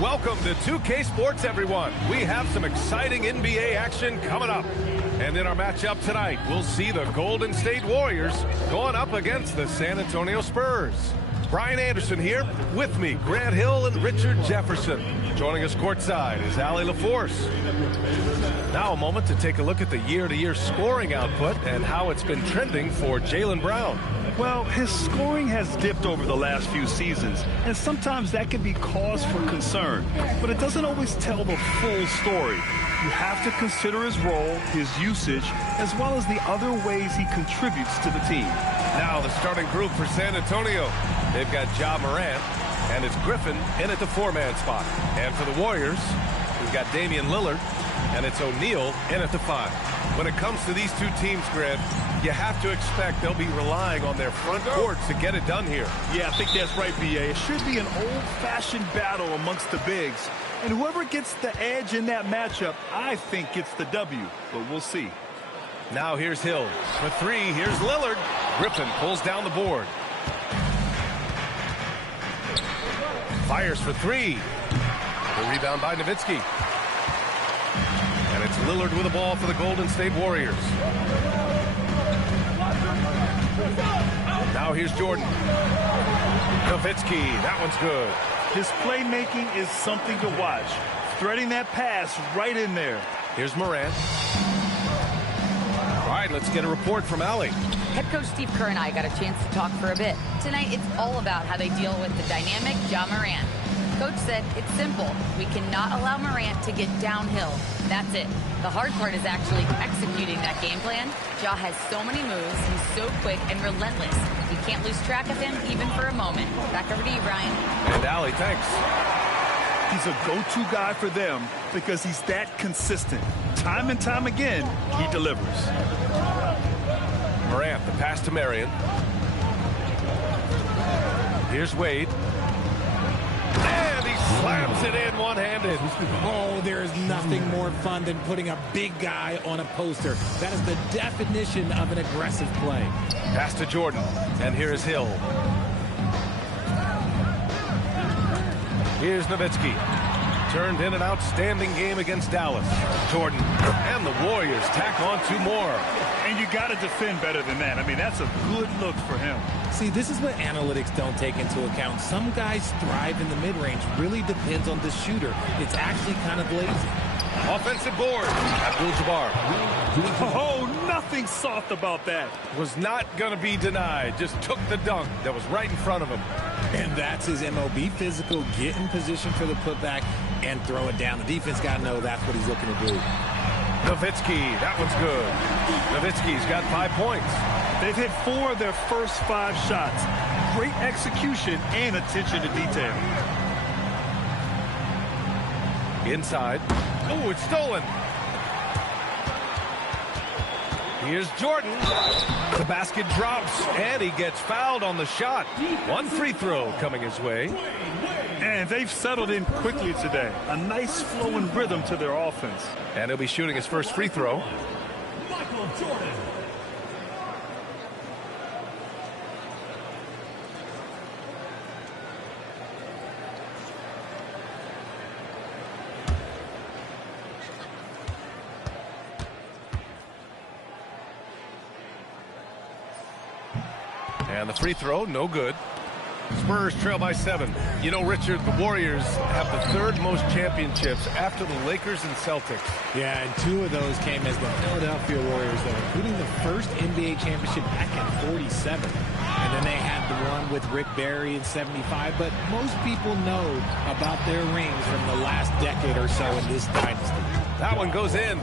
Welcome to 2K Sports, everyone. We have some exciting NBA action coming up. And in our matchup tonight, we'll see the Golden State Warriors going up against the San Antonio Spurs. Brian Anderson here. With me, Grant Hill and Richard Jefferson. Joining us courtside is Allie LaForce. Now a moment to take a look at the year-to-year scoring output and how it's been trending for Jaylen Brown. Well, his scoring has dipped over the last few seasons, and sometimes that can be cause for concern. But it doesn't always tell the full story. You have to consider his role, his usage, as well as the other ways he contributes to the team. Now the starting group for San Antonio. They've got Ja Morant, and it's Griffin in at the four-man spot. And for the Warriors, we've got Damian Lillard, and it's O'Neal in at the five. When it comes to these two teams, Grant, you have to expect they'll be relying on their front court to get it done here. Yeah, I think that's right, B.A. It should be an old-fashioned battle amongst the bigs. And whoever gets the edge in that matchup, I think gets the W. But we'll see. Now here's Hill. For three, here's Lillard. Griffin pulls down the board. Fires for three. The rebound by Nowitzki. And it's Lillard with the ball for the Golden State Warriors. Now here's Jordan. Nowitzki, that one's good. His playmaking is something to watch. Threading that pass right in there. Here's Morant. All right, let's get a report from Allie. Head coach Steve Kerr and I got a chance to talk for a bit. Tonight, it's all about how they deal with the dynamic Ja Morant. Coach said it's simple. We cannot allow Morant to get downhill. That's it. The hard part is actually executing that game plan. Ja has so many moves. He's so quick and relentless. We can't lose track of him even for a moment. Back over to you, Brian. And Allie, thanks. He's a go-to guy for them because he's that consistent. Time and time again, he delivers. Morant, the pass to Marion. Here's Wade. And he slams it in one-handed. Oh, there's nothing more fun than putting a big guy on a poster. That is the definition of an aggressive play. Pass to Jordan. And here's Hill. Here's Nowitzki. Turned in an outstanding game against Dallas. Jordan and the Warriors tack on two more. And you got to defend better than that. I mean, that's a good look for him. See, this is what analytics don't take into account. Some guys thrive in the mid-range. Really depends on the shooter. It's actually kind of lazy. Offensive board. Abdul-Jabbar. Oh, nothing soft about that. Was not going to be denied. Just took the dunk that was right in front of him. And that's his MOB physical. Get in position for the putback and throw it down. The defense got to know that's what he's looking to do. Nowitzki, that one's good. Nowitzki's got 5 points. They've hit 4 of their first 5 shots. Great execution and attention to detail. Inside. Oh, it's stolen. Here's Jordan. The basket drops, and he gets fouled on the shot. One free throw coming his way. And they've settled in quickly today. A nice flowing rhythm to their offense. And he'll be shooting his first free throw. Michael Jordan. And the free throw, no good. Spurs trail by 7. You know, Richard, the Warriors have the 3rd most championships after the Lakers and Celtics. Yeah, and 2 of those came as the Philadelphia Warriors, though, including the first NBA championship back in '47. And then they had the one with Rick Barry in '75. But most people know about their rings from the last decade or so in this dynasty. That one goes in.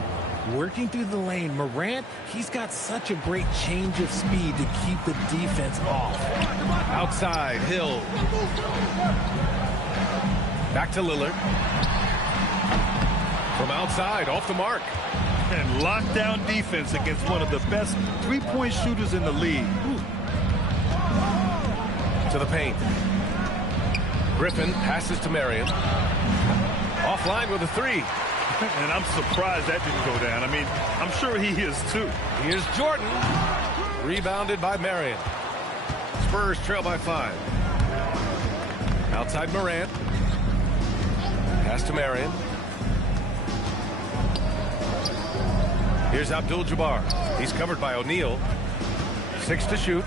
Working through the lane, Morant, he's got such a great change of speed to keep the defense off. Outside, Hill. Back to Lillard. From outside, off the mark. And lockdown defense against one of the best three-point shooters in the league. To the paint. Griffin passes to Marion. Offline with a 3. And I'm surprised that didn't go down. I mean, I'm sure he is too. Here's Jordan. Rebounded by Marion. Spurs trail by 5. Outside Morant. Pass to Marion. Here's Abdul-Jabbar. He's covered by O'Neal. 6 to shoot.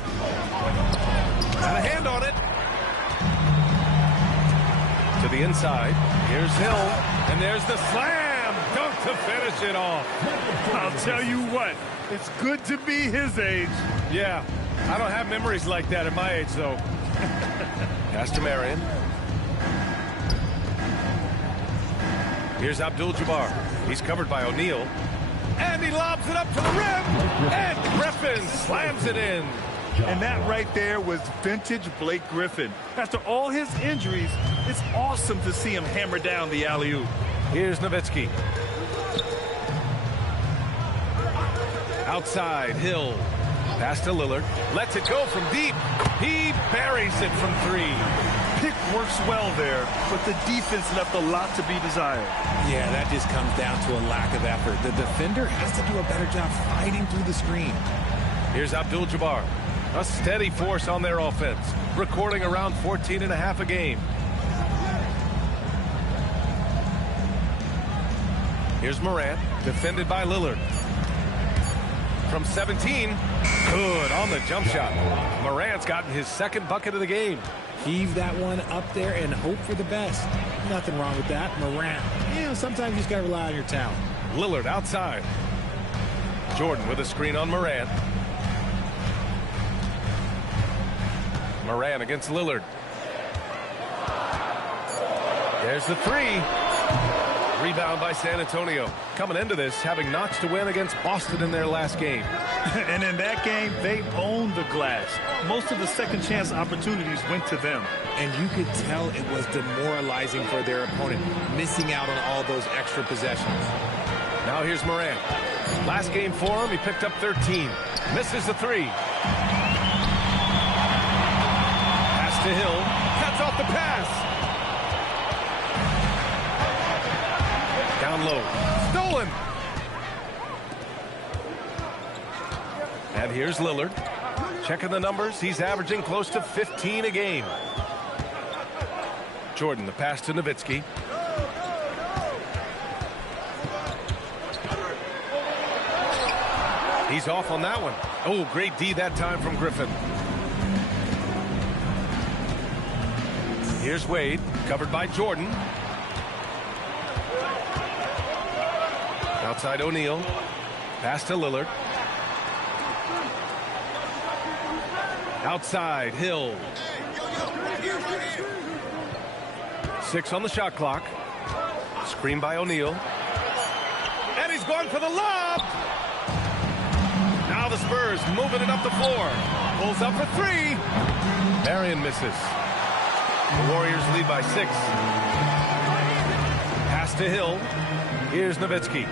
Got a hand on it. To the inside. Here's Hill. And there's the slam. Dunk to finish it off. I'll tell you what, it's good to be his age. Yeah, I don't have memories like that at my age, though. Pass to Marion. Here's Abdul-Jabbar. He's covered by O'Neal. And he lobs it up to the rim. And Griffin slams it in. And that right there was vintage Blake Griffin. After all his injuries, it's awesome to see him hammer down the alley-oop. Here's Nowitzki. Outside, Hill. Pass to Lillard. Lets it go from deep. He buries it from 3. Pick works well there, but the defense left a lot to be desired. Yeah, that just comes down to a lack of effort. The defender has to do a better job fighting through the screen. Here's Abdul-Jabbar. A steady force on their offense, recording around 14.5 a game. Here's Morant, defended by Lillard. From 17, good on the jump shot. Morant's gotten his 2nd bucket of the game. Heave that one up there and hope for the best. Nothing wrong with that. Morant, sometimes you just got to rely on your talent. Lillard outside. Jordan with a screen on Morant. Morant against Lillard. There's the 3. Rebound by San Antonio. Coming into this, having notched a win against Boston in their last game. And in that game, they owned the glass. Most of the second chance opportunities went to them. And you could tell it was demoralizing for their opponent, missing out on all those extra possessions. Now here's Morant. Last game for him, he picked up 13. Misses the 3. Pass to Hill. Cuts off the pass. Down low. Stolen. And here's Lillard. Checking the numbers. He's averaging close to 15 a game. Jordan, the pass to Nowitzki. He's off on that one. Oh, great D that time from Griffin. Here's Wade, covered by Jordan. Outside O'Neal. Pass to Lillard. Outside Hill. 6 on the shot clock. Screen by O'Neal. And he's going for the lob. Now the Spurs moving it up the floor. Pulls up for 3. Marion misses. The Warriors lead by 6. Pass to Hill. Here's Nowitzki.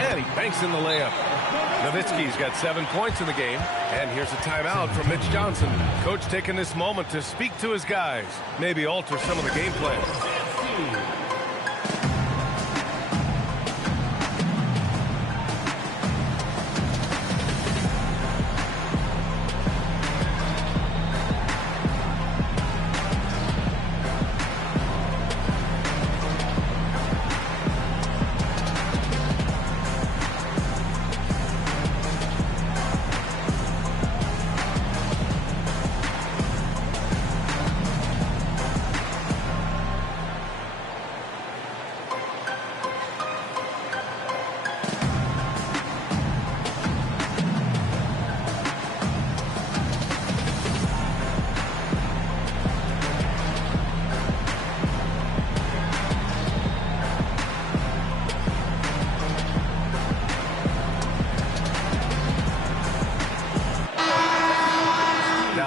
And he banks in the layup. Nowitzki's got 7 points in the game. And here's a timeout from Mitch Johnson. Coach taking this moment to speak to his guys. Maybe alter some of the game plan.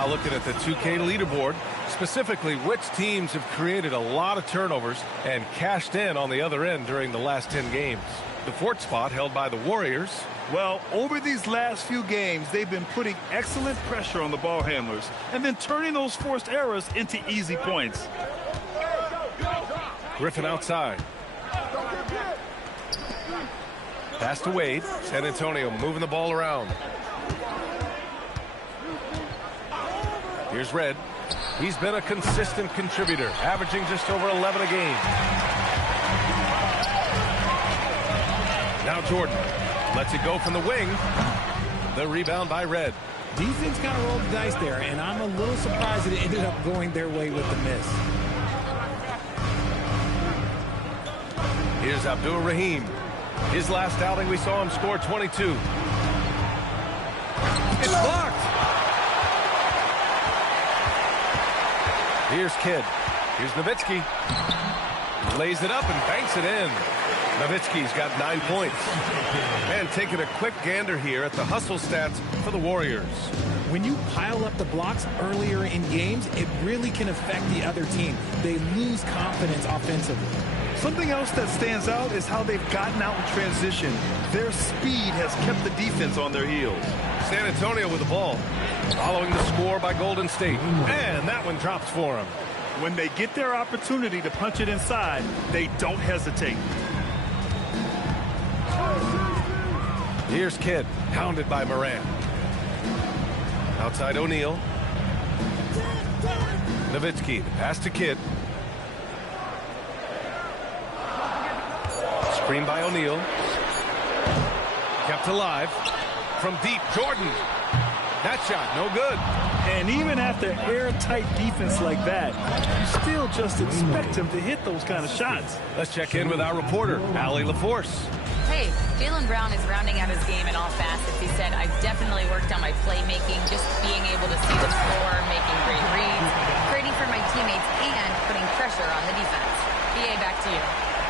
Looking at the 2K leaderboard, specifically which teams have created a lot of turnovers and cashed in on the other end during the last 10 games. The 4th spot held by the Warriors. Well, over these last few games, they've been putting excellent pressure on the ball handlers and then turning those forced errors into easy points. Griffin outside. Pass to Wade. San Antonio moving the ball around. Here's Red. He's been a consistent contributor, averaging just over 11 a game. Now Jordan lets it go from the wing. The rebound by Red. Defense kind of rolled the dice there, and I'm a little surprised that it ended up going their way with the miss. Here's Abdur-Rahim. His last outing, we saw him score 22. It's blocked. Here's Kidd. Here's Nowitzki. Lays it up and banks it in. Nowitzki's got 9 points. And taking a quick gander here at the hustle stats for the Warriors. When you pile up the blocks earlier in games, it really can affect the other team. They lose confidence offensively. Something else that stands out is how they've gotten out in transition. Their speed has kept the defense on their heels. San Antonio with the ball, following the score by Golden State. And that one drops for him. When they get their opportunity to punch it inside, they don't hesitate. Here's Kidd, hounded by Morant. Outside O'Neal. Nowitzki, the pass to Kidd. Screen by O'Neal. Kept alive. From deep, Jordan. That shot, no good. And even after airtight defense like that, you still just expect him to hit those kind of shots. Let's check in with our reporter, Allie LaForce. Hey, Jaylen Brown is rounding out his game in all facets. He said, I've definitely worked on my playmaking, just being able to see the floor, making great reads, creating for my teammates, and putting pressure on the defense. BA, back to you.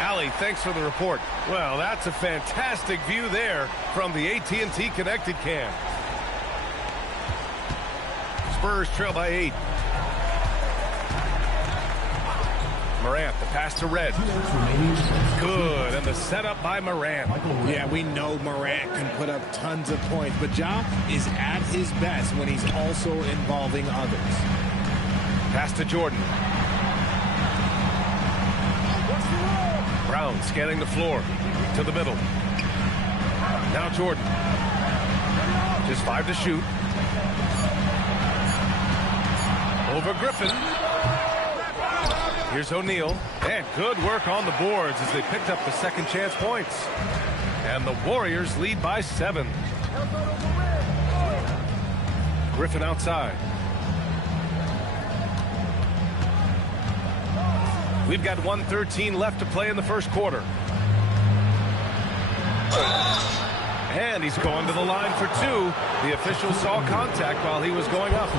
Allie, thanks for the report. Well, that's a fantastic view there from the AT&T Connected Cam. Spurs trail by 8. Morant, the pass to Red. Good, and the setup by Morant. Yeah, we know Morant can put up tons of points, but Ja is at his best when he's also involving others. Pass to Jordan. Brown scanning the floor to the middle. Now Jordan. Just 5 to shoot. Over Griffin. Here's O'Neal. And good work on the boards as they picked up the second chance points. And the Warriors lead by 7. Griffin outside. We've got 1:13 left to play in the first quarter. And he's going to the line for 2. The official saw contact while he was going up.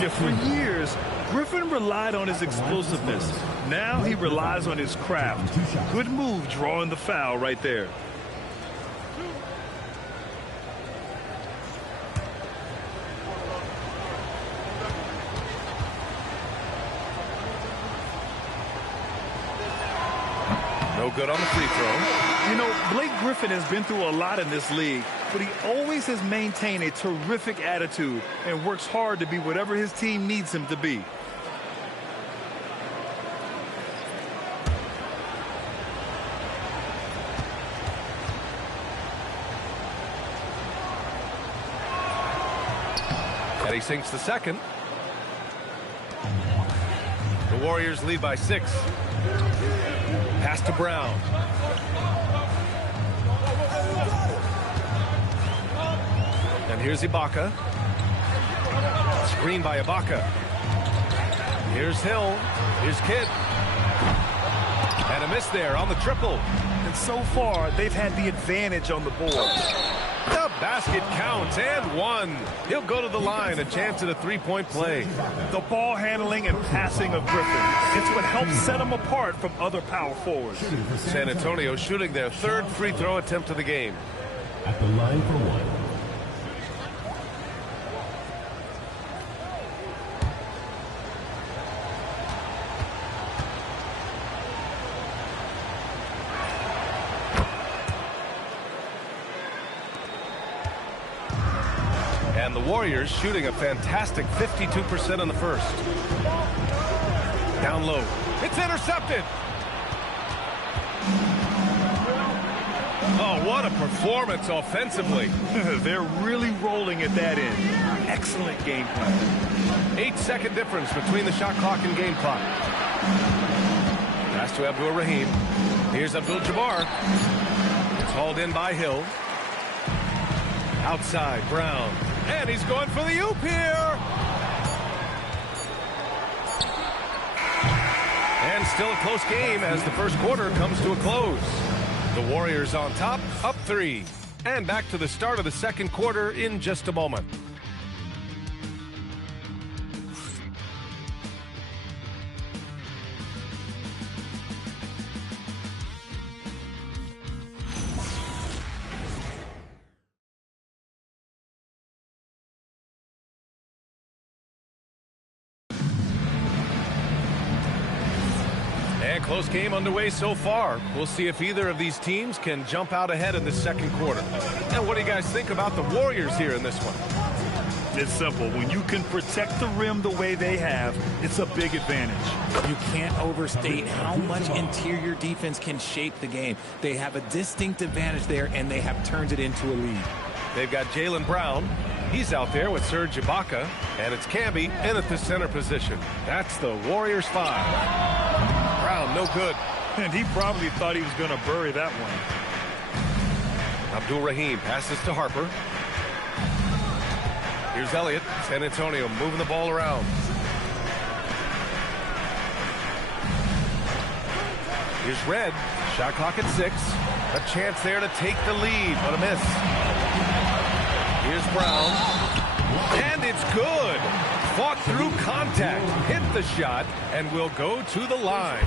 Yeah, for years, Griffin relied on his explosiveness. Now he relies on his craft. Good move drawing the foul right there. No good on the free throw. You know, Blake Griffin has been through a lot in this league, but he always has maintained a terrific attitude and works hard to be whatever his team needs him to be. And he sinks the second. The Warriors lead by 6. Pass to Brown. And here's Ibaka. Screen by Ibaka. Here's Hill. Here's Kidd. And a miss there on the triple. And so far, they've had the advantage on the board. The basket counts, and 1. He'll go to the line, a chance at a 3-point play. The ball handling and passing of Griffin. It's what helps set him apart from other power forwards. San Antonio shooting their 3rd free throw attempt of the game. At the line for 1. And the Warriors shooting a fantastic 52% in the first. Down low. It's intercepted. Oh, what a performance offensively. They're really rolling at that end. Excellent game plan. 8-second difference between the shot clock and game clock. Pass to Abdul-Rahim. Here's Abdul-Jabbar. It's hauled in by Hill. Outside, Brown. And he's going for the oop here. And still a close game as the first quarter comes to a close. The Warriors on top, up 3. And back to the start of the second quarter in just a moment. Close game underway so far. We'll see if either of these teams can jump out ahead in the second quarter. And what do you guys think about the Warriors here in this one? It's simple. When you can protect the rim the way they have, it's a big advantage. You can't overstate how much interior defense can shape the game. They have a distinct advantage there, and they have turned it into a lead. They've got Jaylen Brown. He's out there with Serge Ibaka. And it's Camby in at the center position. That's the Warriors 5. Brown, no good. And he probably thought he was going to bury that one. Abdul-Rahim passes to Harper. Here's Elliott. San Antonio moving the ball around. Here's Red. Shot clock at 6. A chance there to take the lead, but a miss. Here's Brown. And it's good. Fought through contact, hit the shot, and will go to the line.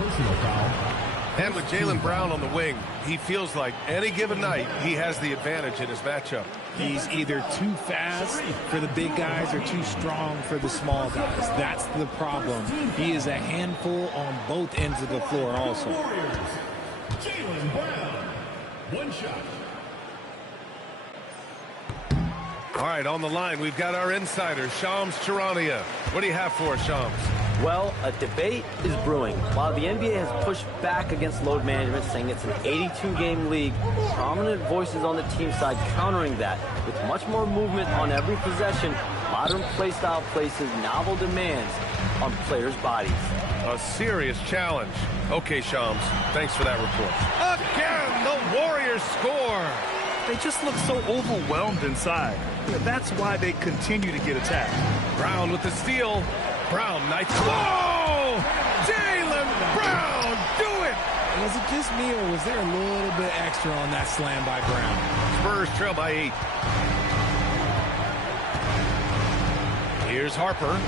And with Jaylen Brown on the wing, he feels like any given night he has the advantage in his matchup. He's either too fast for the big guys or too strong for the small guys. That's the problem. He is a handful on both ends of the floor also. Jaylen Brown, one shot. All right, on the line, we've got our insider, Shams Charania. What do you have for us, Shams? Well, a debate is brewing. While the NBA has pushed back against load management, saying it's an 82-game league, prominent voices on the team side countering that. With much more movement on every possession, modern play style places novel demands on players' bodies. A serious challenge. Okay, Shams, thanks for that report. Again, the Warriors score. They just look so overwhelmed inside. That's why they continue to get attacked. Brown with the steal. Brown, nice. Whoa! Jaylen Brown, do it! Was it just me, or was there a little bit extra on that slam by Brown? Spurs trail by 8. Here's Harper.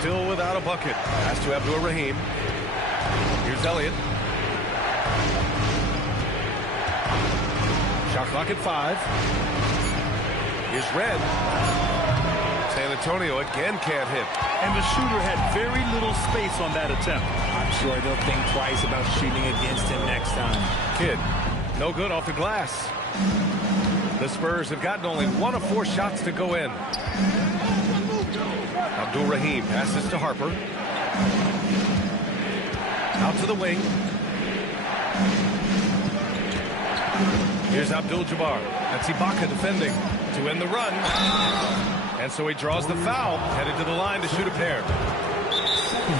Still without a bucket. Pass to Abdul-Rahim. Here's Elliott. Shot clock at 5. Here's Red. San Antonio again can't hit. And the shooter had very little space on that attempt. I'm sure they'll think twice about shooting against him next time. Kidd, no good off the glass. The Spurs have gotten only 1 of 4 shots to go in. Abdul-Rahim passes to Harper. Out to the wing. Here's Abdul-Jabbar. That's Ibaka defending to end the run. And so he draws the foul, headed to the line to shoot a pair.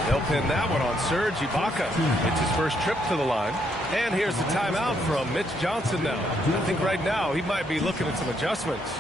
They'll pin that one on Serge Ibaka. It's his first trip to the line. And here's the timeout from Mitch Johnson now. I think right now he might be looking at some adjustments.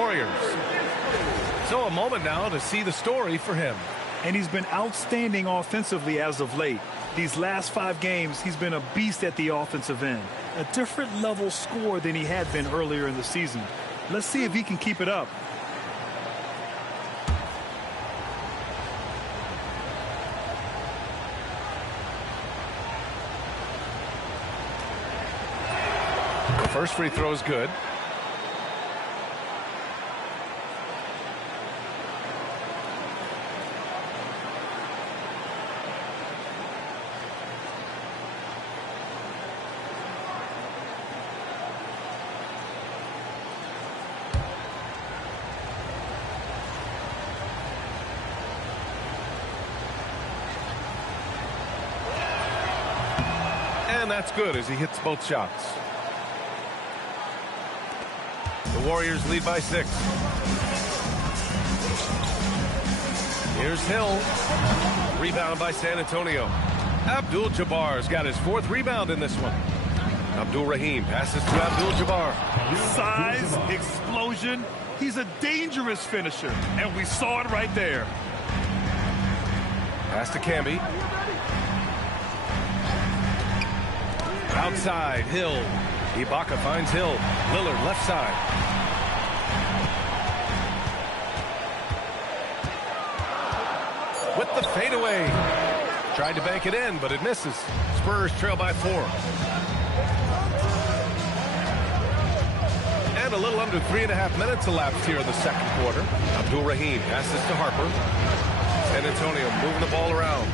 Warriors. So a moment now to see the story for him. And he's been outstanding offensively as of late. These last 5 games, he's been a beast at the offensive end. A different level scorer than he had been earlier in the season. Let's see if he can keep it up. The first free throw is good. And that's good as he hits both shots. The Warriors lead by 6. Here's Hill. Rebound by San Antonio. Abdul-Jabbar's got his 4th rebound in this one. Abdul-Rahim passes to Abdul-Jabbar. Size, explosion. He's a dangerous finisher, and we saw it right there. Pass to Camby. Outside, Hill. Ibaka finds Hill. Lillard left side. With the fadeaway. Tried to bank it in, but it misses. Spurs trail by 4. And a little under 3.5 minutes elapsed here in the second quarter. Abdul-Rahim passes to Harper. San Antonio moving the ball around.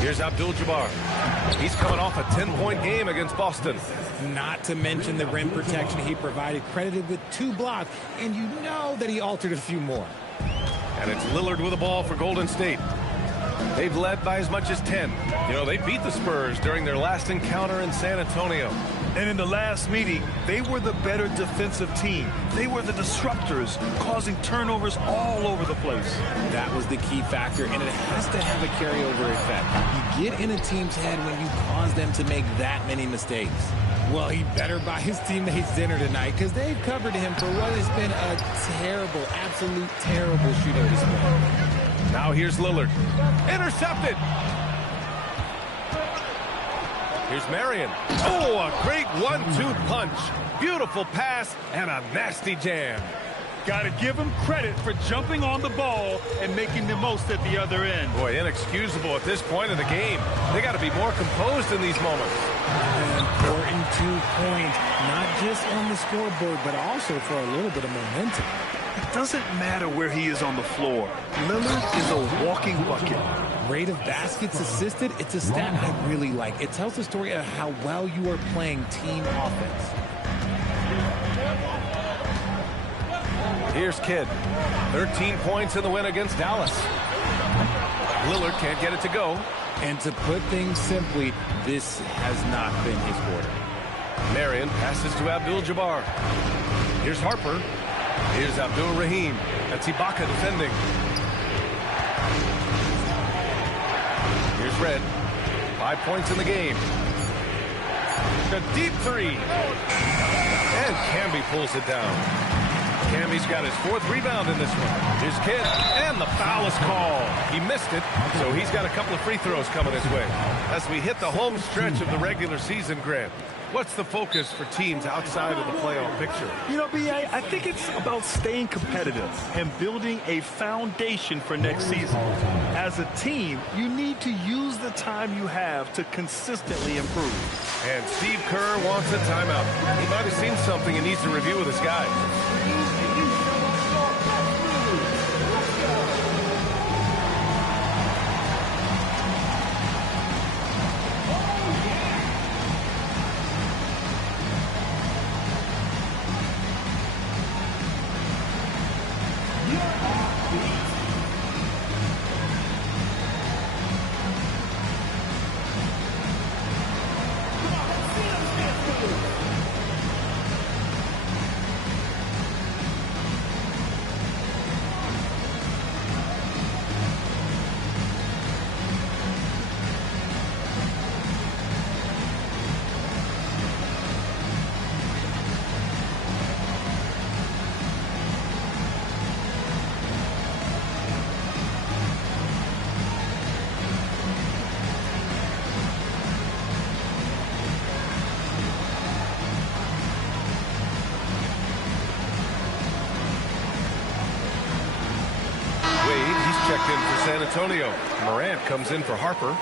Here's Abdul-Jabbar. He's coming off a 10-point game against Boston. Not to mention the rim protection he provided, credited with 2 blocks, and you know that he altered a few more. And it's Lillard with the ball for Golden State. They've led by as much as 10. You know, they beat the Spurs during their last encounter in San Antonio. And in the last meeting, they were the better defensive team. They were the disruptors, causing turnovers all over the place. That was the key factor, and it has to have a carryover effect. You get in a team's head when you cause them to make that many mistakes. Well, he better buy his teammates dinner tonight because they've covered him for what has been a terrible, absolute terrible shooting display. Now here's Lillard. Intercepted. Here's Marion. Oh, a great 1-2 punch. Beautiful pass and a nasty jam. Got to give him credit for jumping on the ball and making the most at the other end. Boy, inexcusable at this point of the game. They got to be more composed in these moments. An important 2-point, not just on the scoreboard, but also for a little bit of momentum. It doesn't matter where he is on the floor. Lillard is a walking bucket. Rate of baskets assisted, it's a stat I really like. It tells the story of how well you are playing team offense. Here's Kidd. 13 points in the win against Dallas. Lillard can't get it to go. And to put things simply, this has not been his quarter. Marion passes to Abdul-Jabbar. Here's Harper. Here's Abdul-Rahim. That's Ibaka defending. Here's Red. 5 points in the game. A deep 3. And Camby pulls it down. Cammy's got his 4th rebound in this one. Here's Kidd. And the foul is called. He missed it, so he's got a couple of free throws coming his way. As we hit the home stretch of the regular season, Grant, what's the focus for teams outside of the playoff picture? You know, B.A., I think it's about staying competitive and building a foundation for next season. As a team, you need to use the time you have to consistently improve. And Steve Kerr wants a timeout. He might have seen something he needs to review with his guys. He's checked in for San Antonio. Morant comes in for Harper.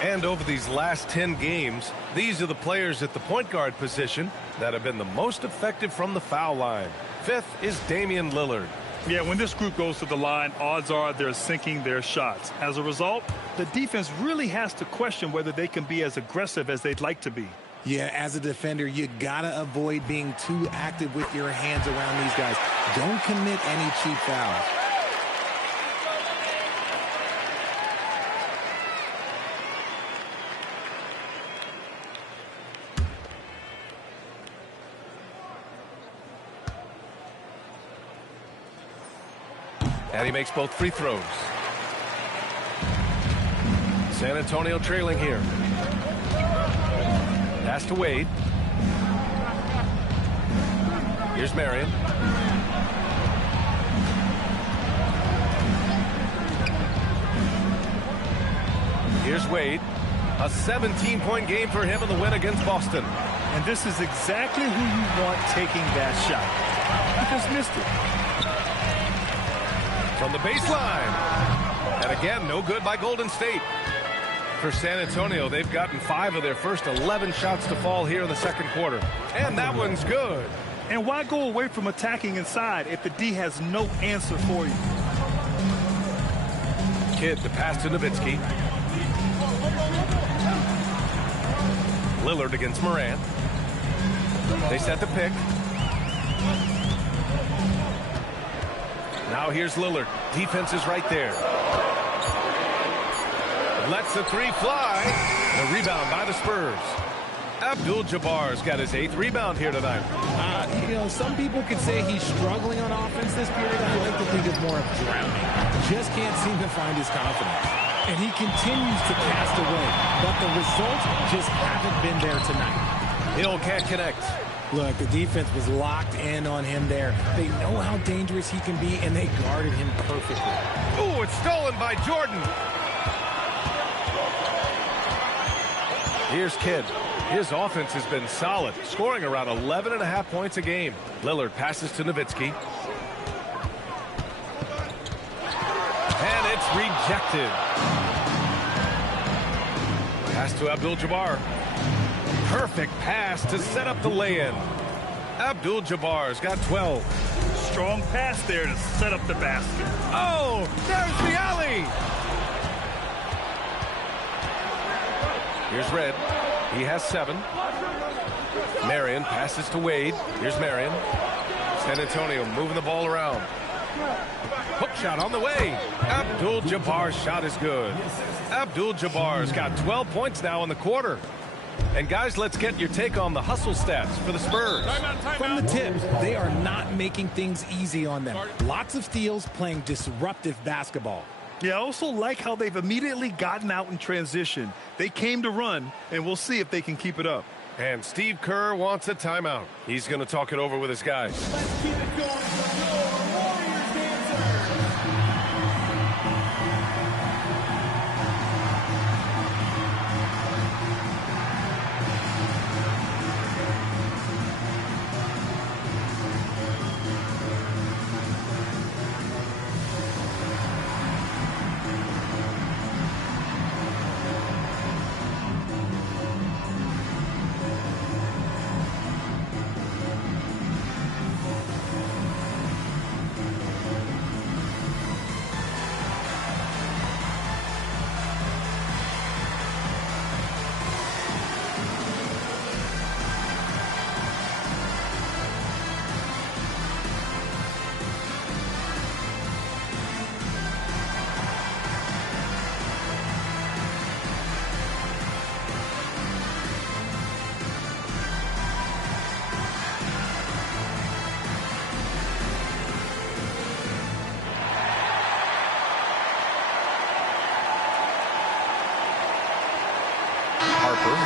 And over these last 10 games, these are the players at the point guard position that have been the most effective from the foul line. Fifth is Damian Lillard. Yeah, when this group goes to the line, odds are they're sinking their shots. As a result, the defense really has to question whether they can be as aggressive as they'd like to be. Yeah, as a defender, you gotta avoid being too active with your hands around these guys. Don't commit any cheap fouls. And he makes both free throws. San Antonio trailing here. Pass to Wade. Here's Marion. Here's Wade. A 17-point game for him in the win against Boston. And this is exactly who you want taking that shot. He just missed it. From the baseline. And again, no good by Golden State. For San Antonio, they've gotten 5 of their first 11 shots to fall here in the second quarter. And that one's good. And why go away from attacking inside if the D has no answer for you? Kidd, the pass to Nowitzki. Lillard against Morant. They set the pick. Now here's Lillard. Defense is right there. Lets the three fly. And a rebound by the Spurs. Abdul-Jabbar's got his 8th rebound here tonight. You know, some people could say he's struggling on offense this period. I like to think of more of drowning. Just can't seem to find his confidence. And he continues to cast away. But the results just haven't been there tonight. Hill can't connect. Look, the defense was locked in on him there. They know how dangerous he can be, and they guarded him perfectly. Ooh, it's stolen by Jordan. Here's Kidd. His offense has been solid, scoring around 11.5 points a game. Lillard passes to Nowitzki. And it's rejected. Pass to Abdul-Jabbar. Perfect pass to set up the lay-in. Abdul-Jabbar's got 12. Strong pass there to set up the basket. Oh, there's the alley. Here's Red. He has 7. Marion passes to Wade. Here's Marion. San Antonio moving the ball around. Hook shot on the way. Abdul-Jabbar's shot is good. Abdul-Jabbar's got 12 points now in the quarter. And guys, let's get your take on the hustle stats for the Spurs. From the tip, they are not making things easy on them. Lots of steals, playing disruptive basketball. Yeah, I also like how they've immediately gotten out in transition. They came to run, and we'll see if they can keep it up. And Steve Kerr wants a timeout. He's going to talk it over with his guys. Let's keep it going for your Warriors dancers.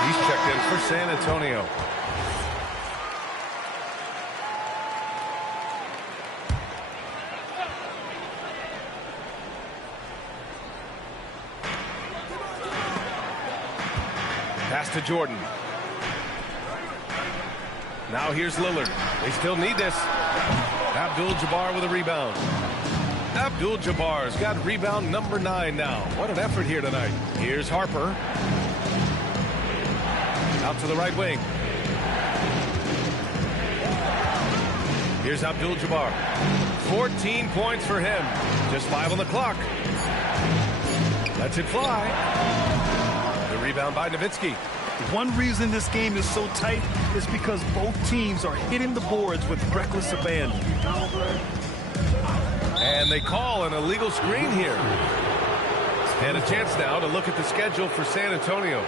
He's checked in for San Antonio. Pass to Jordan. Now here's Lillard. They still need this. Abdul-Jabbar with a rebound. Abdul-Jabbar's got rebound number 9 now. What an effort here tonight. Here's Harper. Out to the right wing. Here's Abdul-Jabbar. 14 points for him. Just 5 on the clock. Lets it fly. The rebound by Nowitzki. One reason this game is so tight is because both teams are hitting the boards with reckless abandon. And they call an illegal screen here. And a chance now to look at the schedule for San Antonio.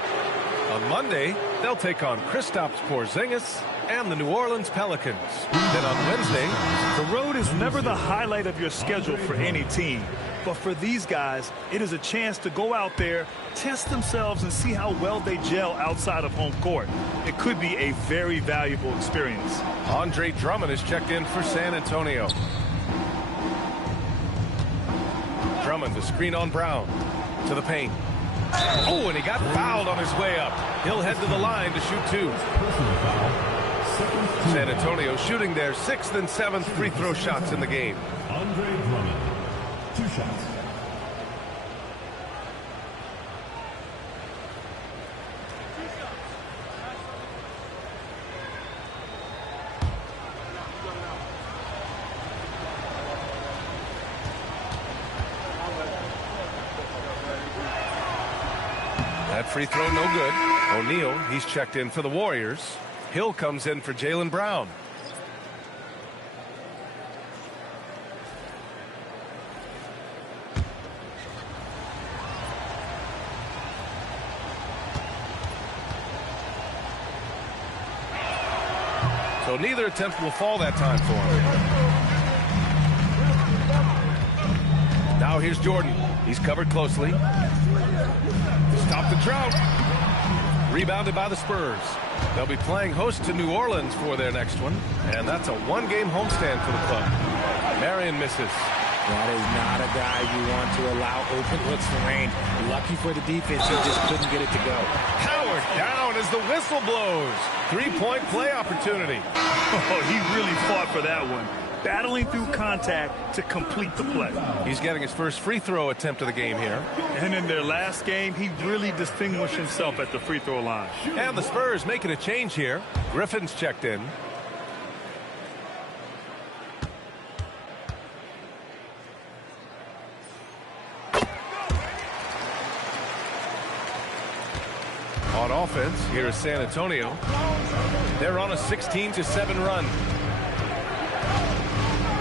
On Monday, they'll take on Kristaps Porzingis and the New Orleans Pelicans. Then on Wednesday, the road is never the highlight of your schedule for any team. But for these guys, it is a chance to go out there, test themselves, and see how well they gel outside of home court. It could be a very valuable experience. Andre Drummond is checked in for San Antonio. Drummond, the screen on Brown. To the paint. Oh, and he got fouled on his way up. He'll head to the line to shoot 2. San Antonio shooting their 6th and 7th free throw shots in the game. Andre Drummond, 2 shots. That free throw no good. O'Neal, he's checked in for the Warriors. Hill comes in for Jaylen Brown. So neither attempt will fall that time for him. Now here's Jordan. He's covered closely. Stop the drought. Rebounded by the Spurs. They'll be playing host to New Orleans for their next one. And that's a 1-game homestand for the club. Marion misses. That is not a guy you want to allow open looks to rain. Lucky for the defense, he just couldn't get it to go. Howard down as the whistle blows. 3-point play opportunity. Oh, he really fought for that one. Battling through contact to complete the play. He's getting his first free throw attempt of the game here. And in their last game, he really distinguished himself at the free throw line. And the Spurs making a change here. Griffin's checked in. On offense, here is San Antonio. They're on a 16-7 run.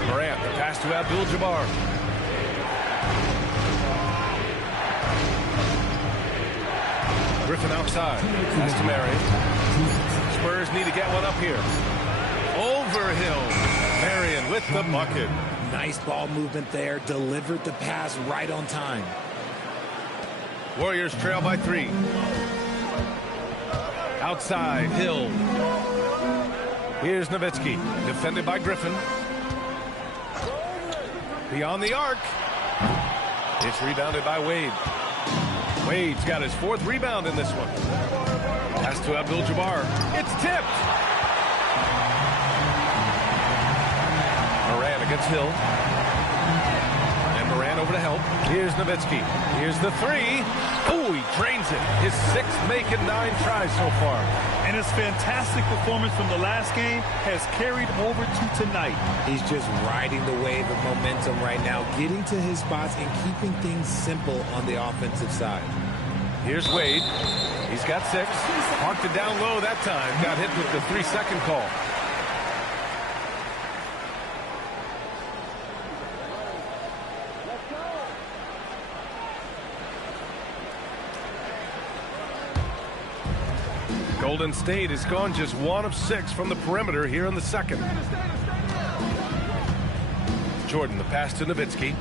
Morant, the pass to Abdul-Jabbar. Griffin outside. Pass to Marion. Spurs need to get one up here. Over Hill. Marion with the bucket. Nice ball movement there. Delivered the pass right on time. Warriors trail by 3. Outside, Hill. Here's Nowitzki. Defended by Griffin. Beyond the arc. It's rebounded by Wade. Wade's got his 4th rebound in this one. Pass to Abdul-Jabbar. It's tipped. Morant against Hill. And Morant over to help. Here's Nowitzki. Here's the 3. Oh, he drains it. His 6th making 9 tries so far. And his fantastic performance from the last game has carried over to tonight. He's just riding the wave of momentum right now, getting to his spots and keeping things simple on the offensive side. Here's Wade. He's got 6. Marked it down low that time. Got hit with the 3-second call. Golden State has gone just 1 of 6 from the perimeter here in the second. Jordan, the pass to Nowitzki.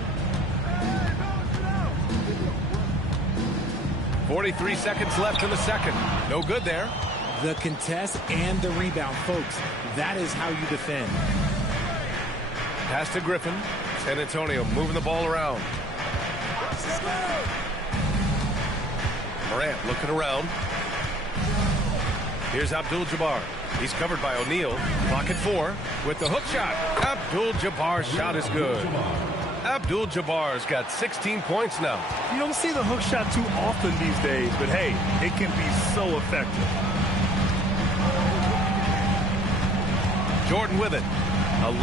43 seconds left in the second. No good there. The contest and the rebound, folks. That is how you defend. Pass to Griffin. San Antonio moving the ball around. Morant looking around. Here's Abdul-Jabbar. He's covered by O'Neal. Clock at 4 with the hook shot. Abdul-Jabbar's shot is good. Abdul-Jabbar's got 16 points now. You don't see the hook shot too often these days, but hey, it can be so effective. Jordan with it.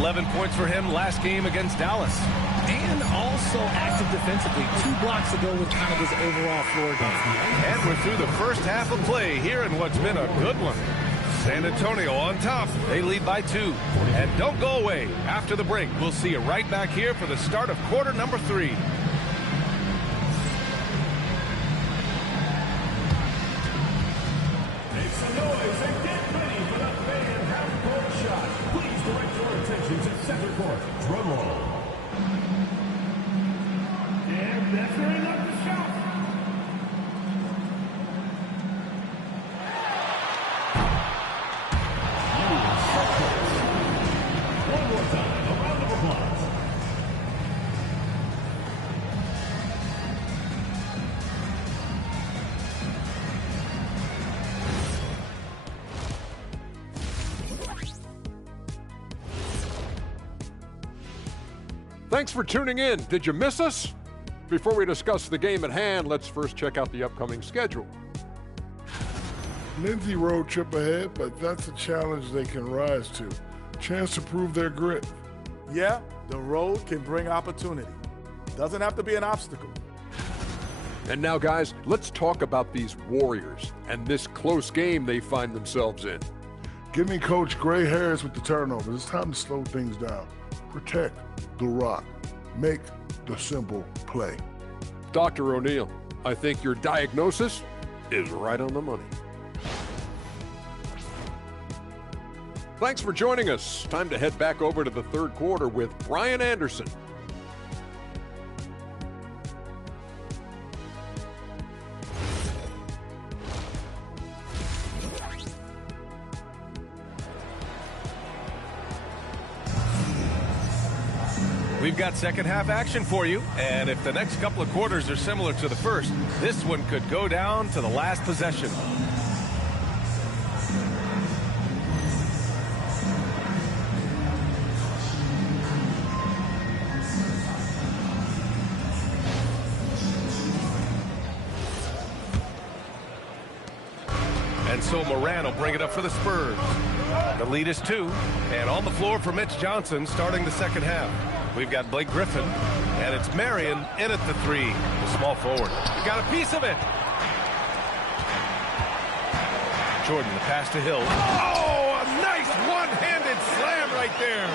11 points for him last game against Dallas. And also active defensively. 2 blocks to go with kind of his overall floor game. And we're through the first half of play here in what's been a good one. San Antonio on top. They lead by 2. And don't go away. After the break, we'll see you right back here for the start of quarter number 3. Make some noise and get ready for the fan half-court shot. Please direct your attention to center court. Drum roll. And that's very much the shot. One more time, a round of applause. Thanks for tuning in. Did you miss us? Before we discuss the game at hand, let's first check out the upcoming schedule. Lengthy road trip ahead, but that's a challenge they can rise to. Chance to prove their grit. Yeah, the road can bring opportunity. Doesn't have to be an obstacle. And now, guys, let's talk about these Warriors and this close game they find themselves in. Give me Coach gray hairs with the turnovers. It's time to slow things down. Protect the rock. Make the simple play. Dr. O'Neal, I think your diagnosis is right on the money. Thanks for joining us. Time to head back over to the third quarter with Brian Anderson. We've got second half action for you, and if the next couple of quarters are similar to the first, this one could go down to the last possession. And so Moran will bring it up for the Spurs. The lead is 2, and on the floor for Mitch Johnson starting the second half. We've got Blake Griffin, and it's Marion in at the 3, the small forward. He got a piece of it. Jordan, the pass to Hill. Oh, a nice one-handed slam right there.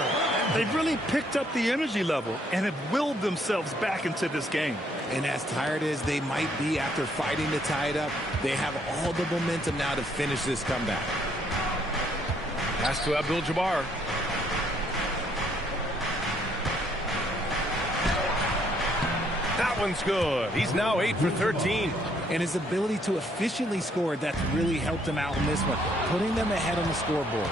They've really picked up the energy level and have willed themselves back into this game. And as tired as they might be after fighting to tie it up, they have all the momentum now to finish this comeback. Pass to Abdul-Jabbar. That one's good. He's now 8 for 13. And his ability to efficiently score, that's really helped him out in this one, putting them ahead on the scoreboard.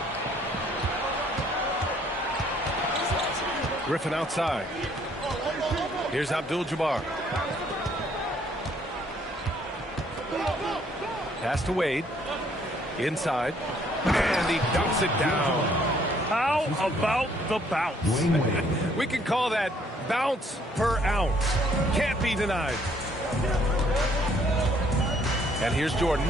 Griffin outside. Here's Abdul-Jabbar. Pass to Wade. Inside. And he dunks it down. How about the bounce? We can call that bounce per ounce. Can't be denied. And here's Jordan.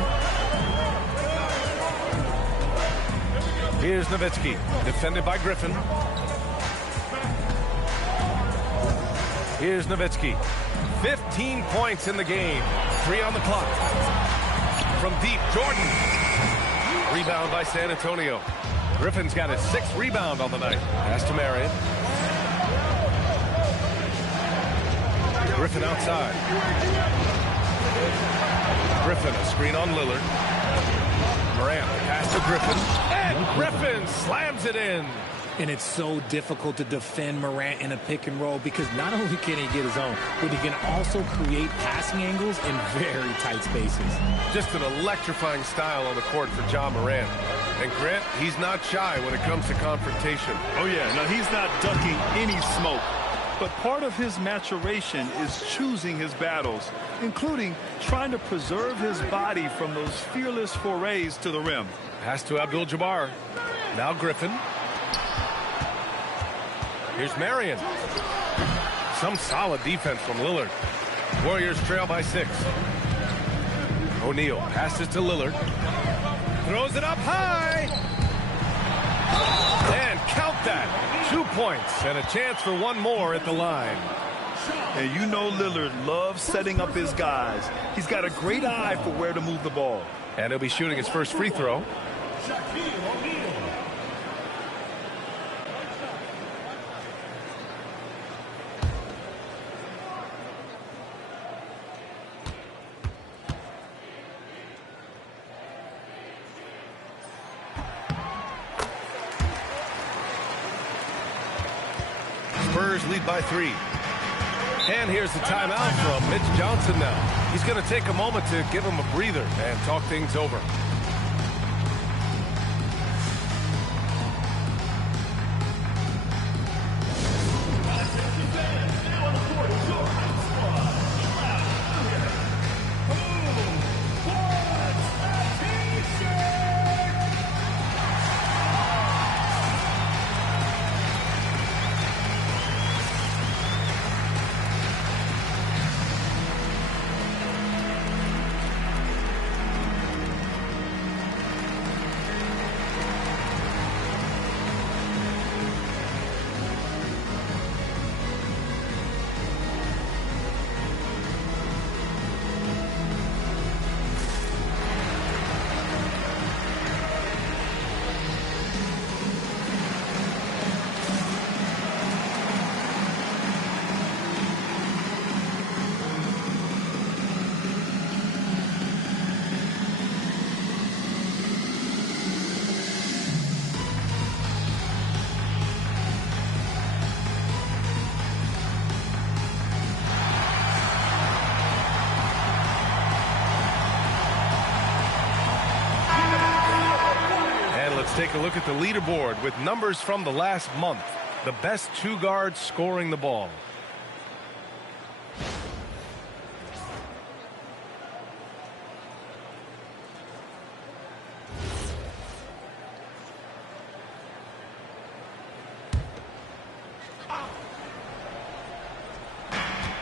Here's Nowitzki, defended by Griffin. Here's Nowitzki. 15 points in the game. 3 on the clock. From deep, Jordan. Rebound by San Antonio. Griffin's got his 6th rebound on the night. Pass to Marion. Griffin outside. Griffin, a screen on Lillard. Morant, pass to Griffin. And Griffin slams it in. And it's so difficult to defend Morant in a pick and roll because not only can he get his own, but he can also create passing angles in very tight spaces. Just an electrifying style on the court for Ja Morant. And Grant, he's not shy when it comes to confrontation. Oh yeah, no, he's not ducking any smoke. But part of his maturation is choosing his battles, including trying to preserve his body from those fearless forays to the rim. Pass to Abdul-Jabbar. Now Griffin. Here's Marion. Some solid defense from Lillard. Warriors trail by 6. O'Neal passes to Lillard. Throws it up high. And count that. 2 points and a chance for one more at the line. And you know Lillard loves setting up his guys. He's got a great eye for where to move the ball. And he'll be shooting his first free throw. Spurs lead by 3. And here's the timeout from Mitch Johnson now. He's going to take a moment to give him a breather and talk things over. Take a look at the leaderboard with numbers from the last month. The best 2 guards scoring the ball.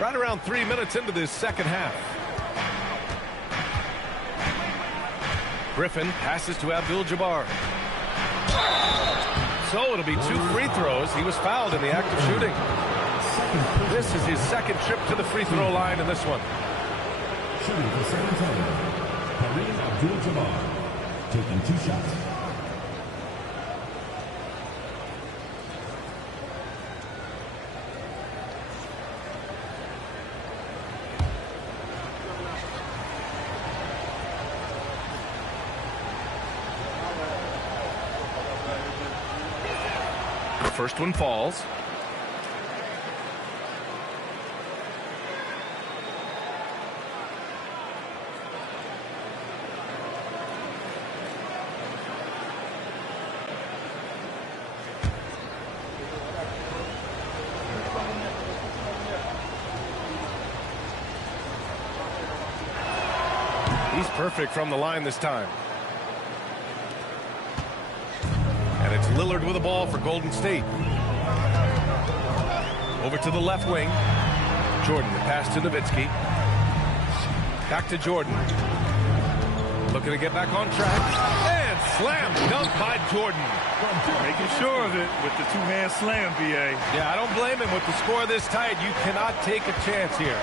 Right around 3 minutes into this second half. Griffin passes to Abdul-Jabbar. So it'll be 2 free throws. He was fouled in the act of shooting. This is his second trip to the free throw line in this one. Shooting for San Antonio, Kareem Abdul-Jabbar, taking 2 shots. First one falls. He's perfect from the line this time. And it's Lillard with the ball for Golden State. Over to the left wing. Jordan, the pass to Nowitzki. Back to Jordan. Looking to get back on track. And slam dunk by Jordan. Making sure of it with the 2-hand slam, B.A. Yeah, I don't blame him with the score this tight. You cannot take a chance here.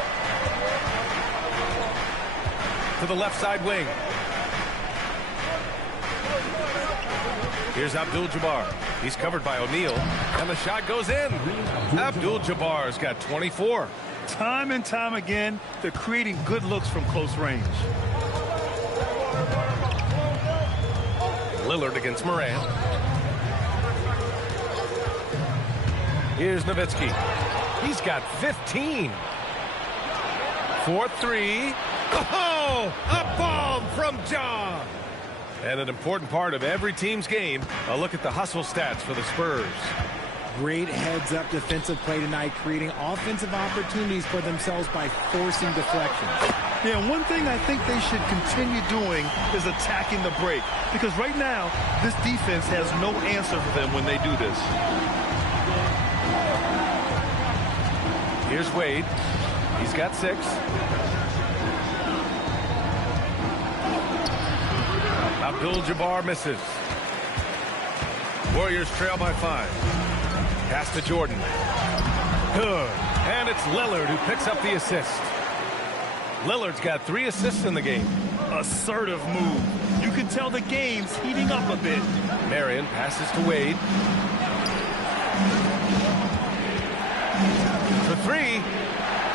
To the left side wing. Here's Abdul-Jabbar. He's covered by O'Neal. And the shot goes in. Abdul-Jabbar's got 24. Time and time again, they're creating good looks from close range. Lillard against Morant. Here's Nowitzki. He's got 15. 4-3. Oh, a bomb from John. And an important part of every team's game, a look at the hustle stats for the Spurs. Great heads-up defensive play tonight, creating offensive opportunities for themselves by forcing deflections. Yeah, one thing I think they should continue doing is attacking the break. Because right now, this defense has no answer for them when they do this. Here's Wade. He's got 6. Abdul-Jabbar misses. Warriors trail by 5. Pass to Jordan. Good. And it's Lillard who picks up the assist. Lillard's got 3 assists in the game. Assertive move. You can tell the game's heating up a bit. Marion passes to Wade. For 3.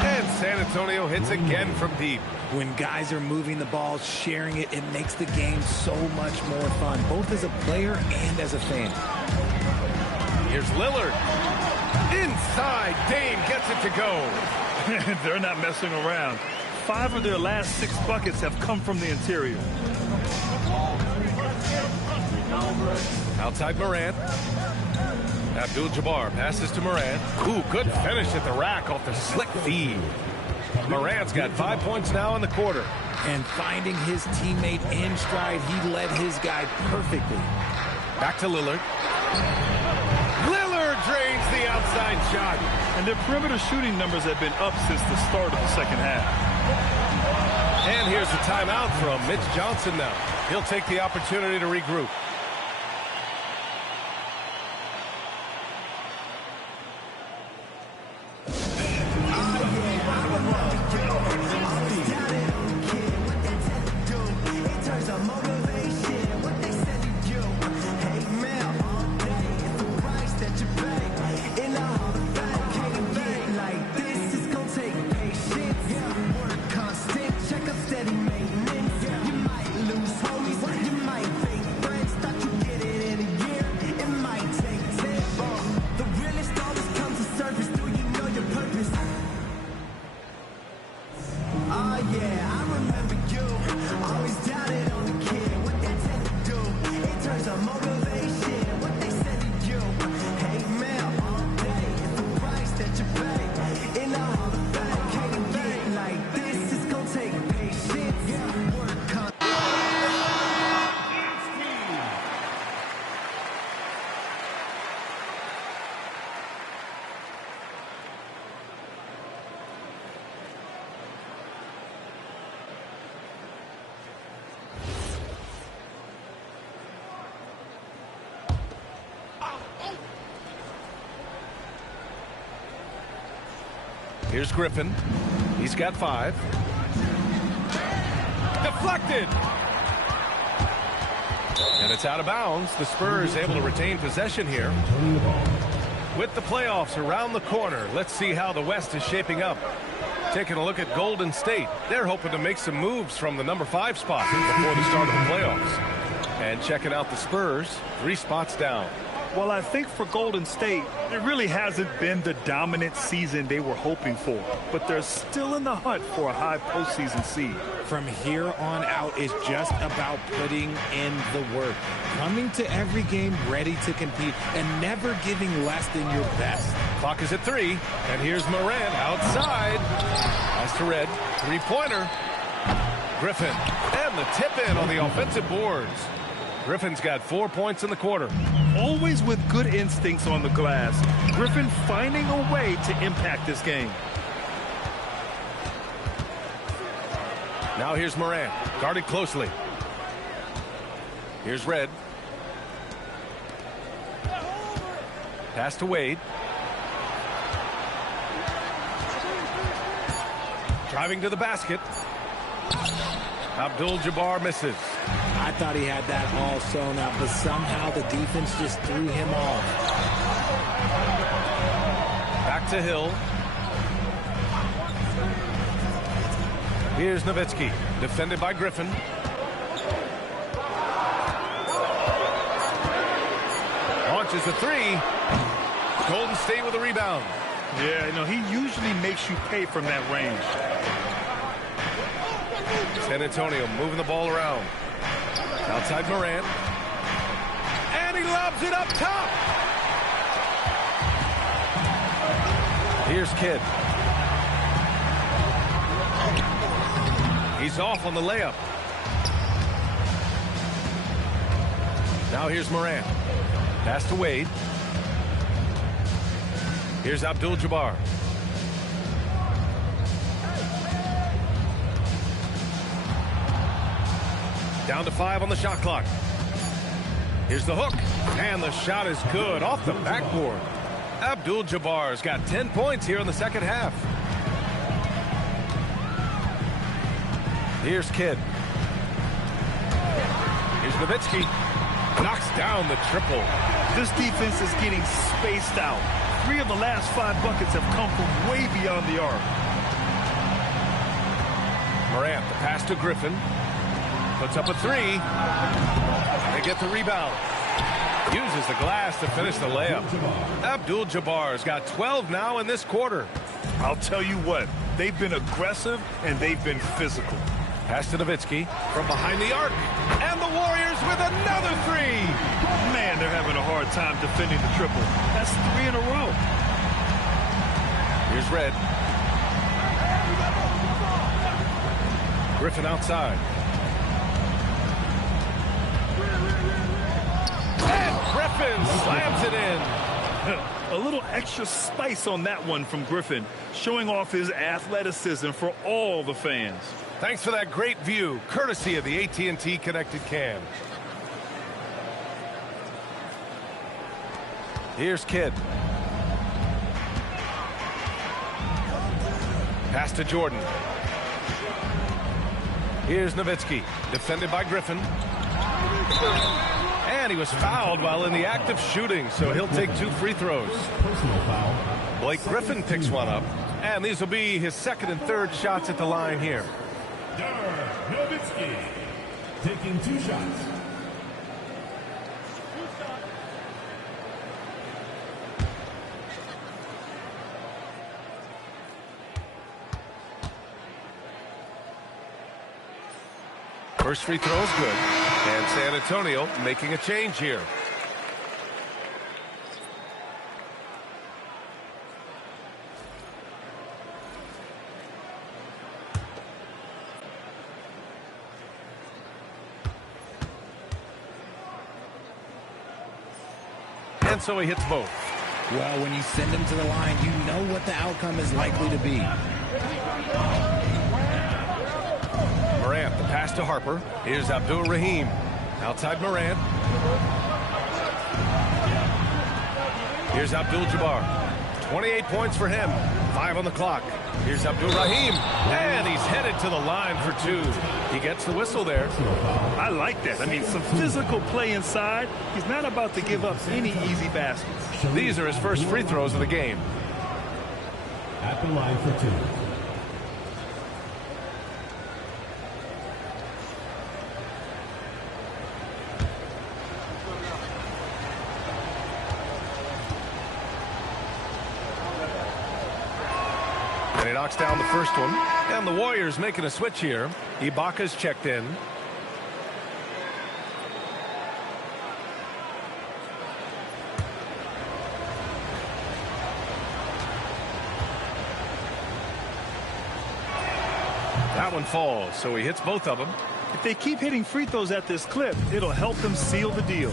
And San Antonio hits again from deep. When guys are moving the ball, sharing it, it makes the game so much more fun, both as a player and as a fan. Here's Lillard. Inside, Dame gets it to go. They're not messing around. 5 of their last 6 buckets have come from the interior. Outside Morant. Abdul-Jabbar passes to Morant. Ooh, good finish at the rack off the slick feed. Morant's got 5 points now in the quarter. And finding his teammate in stride, he led his guy perfectly. Back to Lillard. Lillard drains the outside shot. And their perimeter shooting numbers have been up since the start of the second half. And here's a timeout from Mitch Johnson now. He'll take the opportunity to regroup. Here's Griffin. He's got 5. Deflected. And it's out of bounds. The Spurs able to retain possession here. With the playoffs around the corner, let's see how the West is shaping up. Taking a look at Golden State. They're hoping to make some moves from the number 5 spot before the start of the playoffs. And checking out the Spurs, 3 spots down. Well, I think for Golden State, it really hasn't been the dominant season they were hoping for. But they're still in the hunt for a high postseason seed. From here on out, it's just about putting in the work. Coming to every game ready to compete and never giving less than your best. Clock is at 3. And here's Morant outside. Pass to Red. 3-pointer. Griffin. And the tip-in on the offensive boards. Griffin's got 4 points in the quarter. Always with good instincts on the glass. Griffin finding a way to impact this game. Now here's Morant, guarded closely. Here's Red. Pass to Wade. Driving to the basket. Abdul-Jabbar misses. I thought he had that all sewn up, but somehow the defense just threw him off. Back to Hill. Here's Nowitzki, defended by Griffin. Launches a 3. Golden State with a rebound. Yeah, you know, he usually makes you pay from that range. San Antonio moving the ball around. Outside Morant. And he lobs it up top. Here's Kidd. He's off on the layup. Now here's Morant. Pass to Wade. Here's Abdul-Jabbar. Down to 5 on the shot clock. Here's the hook, and the shot is good off the backboard. Abdul-Jabbar's got 10 points here in the second half. Here's Kidd. Here's Nowitzki. Knocks down the triple. This defense is getting spaced out. 3 of the last 5 buckets have come from way beyond the arc. Morant, the pass to Griffin. Puts up a 3. They get the rebound. Uses the glass to finish the layup. Abdul-Jabbar's got 12 now in this quarter. I'll tell you what, they've been aggressive and they've been physical. Pass to Nowitzki from behind the arc. And the Warriors with another 3. Man, they're having a hard time defending the triple. That's 3 in a row. Here's Red. Griffin outside. And Griffin slams it in. A little extra spice on that one from Griffin, showing off his athleticism for all the fans. Thanks for that great view, courtesy of the AT&T Connected Cam. Here's Kidd. Pass to Jordan. Here's Nowitzki, defended by Griffin. And he was fouled while in the act of shooting, so he'll take 2 free throws. Blake Griffin picks one up, and these will be his second and third shots at the line here. Nowitzki taking 2 shots. First free throw is good, and San Antonio making a change here. And so he hits both. Well, when you send him to the line, you know what the outcome is likely to be. Morant, the pass to Harper. Here's Abdul-Rahim. Outside Morant. Here's Abdul-Jabbar. 28 points for him. 5 on the clock. Here's Abdul-Rahim. And he's headed to the line for 2. He gets the whistle there. I like that. I mean, some physical play inside. He's not about to give up any easy baskets. These are his first free throws of the game. At the line for 2. And he knocks down the first one. And the Warriors making a switch here. Ibaka's checked in. That one falls, so he hits both of them. If they keep hitting free throws at this clip, it'll help them seal the deal.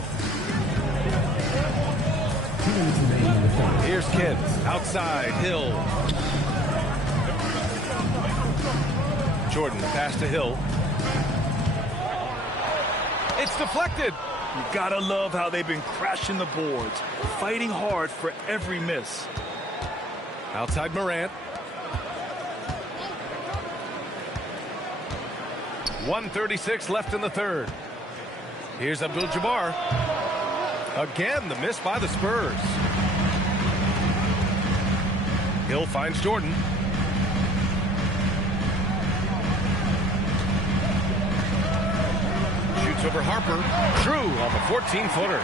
Here's Kidd. Outside, Hill. Jordan, pass to Hill. It's deflected. You gotta love how they've been crashing the boards, fighting hard for every miss. Outside Morant. 1:36 left in the third. Here's Abdul-Jabbar. Again, the miss by the Spurs. Hill finds Jordan. Shoots over Harper. True on the 14-footer.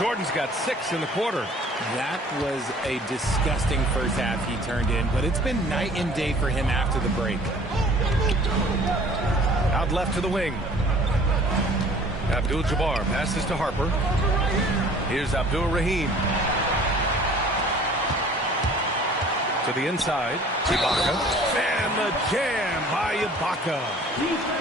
Jordan's got 6 in the quarter. That was a disgusting first half he turned in, but it's been night and day for him after the break. Out left to the wing. Abdul-Jabbar passes to Harper. Here's Abdul-Rahim. To the inside. Ibaka. And the jam by Ibaka.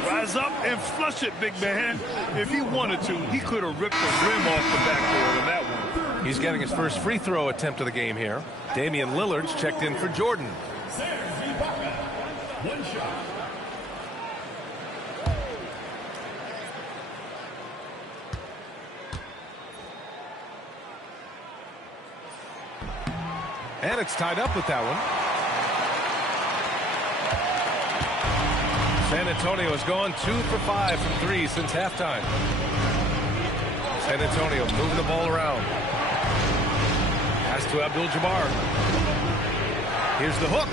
Rise up and flush it, big man. If he wanted to, he could have ripped the rim off the backboard on that one. He's getting his first free throw attempt of the game here. Damian Lillard's checked in for Jordan. One shot. And it's tied up with that one. San Antonio has gone 2 for 5 from 3 since halftime. San Antonio moving the ball around. Pass to Abdul-Jabbar. Here's the hook.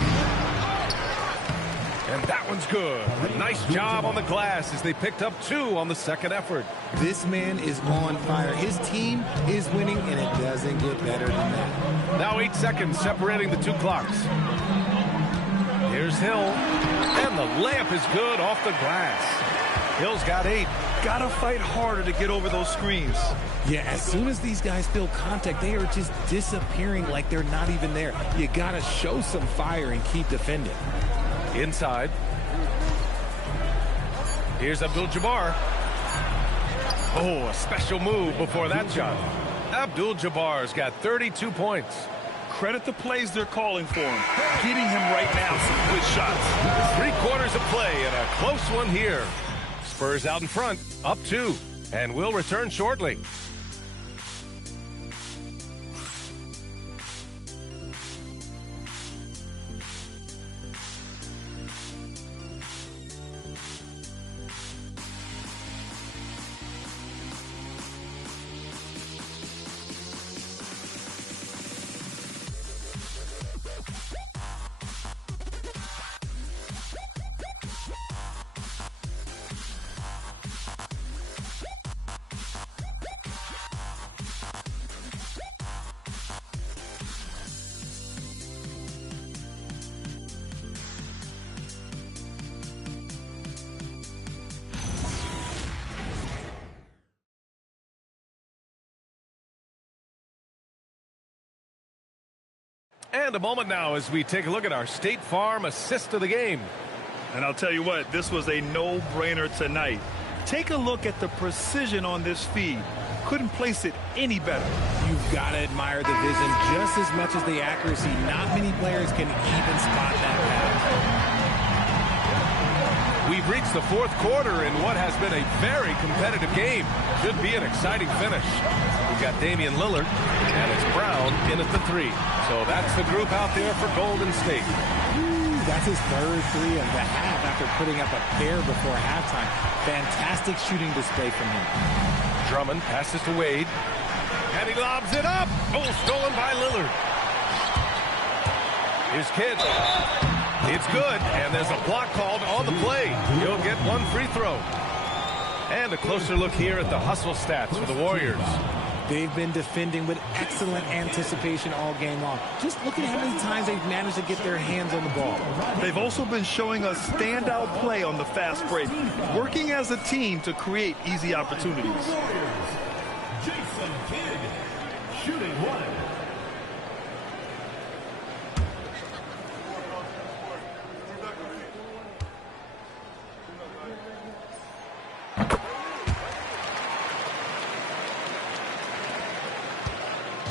And that one's good. A nice job on the glass as they picked up 2 on the second effort. This man is on fire. His team is winning, and it doesn't get better than that. Now 8 seconds separating the 2 clocks. Here's Hill. And the layup is good off the glass. Hill's got 8. Gotta fight harder to get over those screens. Yeah, as soon as these guys feel contact, they are just disappearing like they're not even there. You gotta show some fire and keep defending. Inside. Here's Abdul-Jabbar. Oh, a special move before that shot. Abdul-Jabbar's got 32 points. Credit the plays they're calling for him. Getting him right now some good shots. 3 quarters of play and a close one here. Spurs out in front, up 2, and we'll return shortly. And a moment now as we take a look at our State Farm assist of the game. And I'll tell you what, this was a no-brainer tonight. Take a look at the precision on this feed. Couldn't place it any better. You've got to admire the vision just as much as the accuracy. Not many players can even spot that pass. We've reached the 4th quarter in what has been a very competitive game. Should be an exciting finish. We've got Damian Lillard, and it's Brown in at the 3. So that's the group out there for Golden State. That's his 3rd 3 of the half after putting up a pair before halftime. Fantastic shooting display from him. Drummond passes to Wade. And he lobs it up. Oh, stolen by Lillard. Here's Kidd. It's good, and there's a block called on the play. He'll get 1 free throw. And a closer look here at the hustle stats for the Warriors. They've been defending with excellent anticipation all game long. Just look at how many times they've managed to get their hands on the ball. They've also been showing us standout play on the fast break, working as a team to create easy opportunities. Jason Kidd, shooting 1.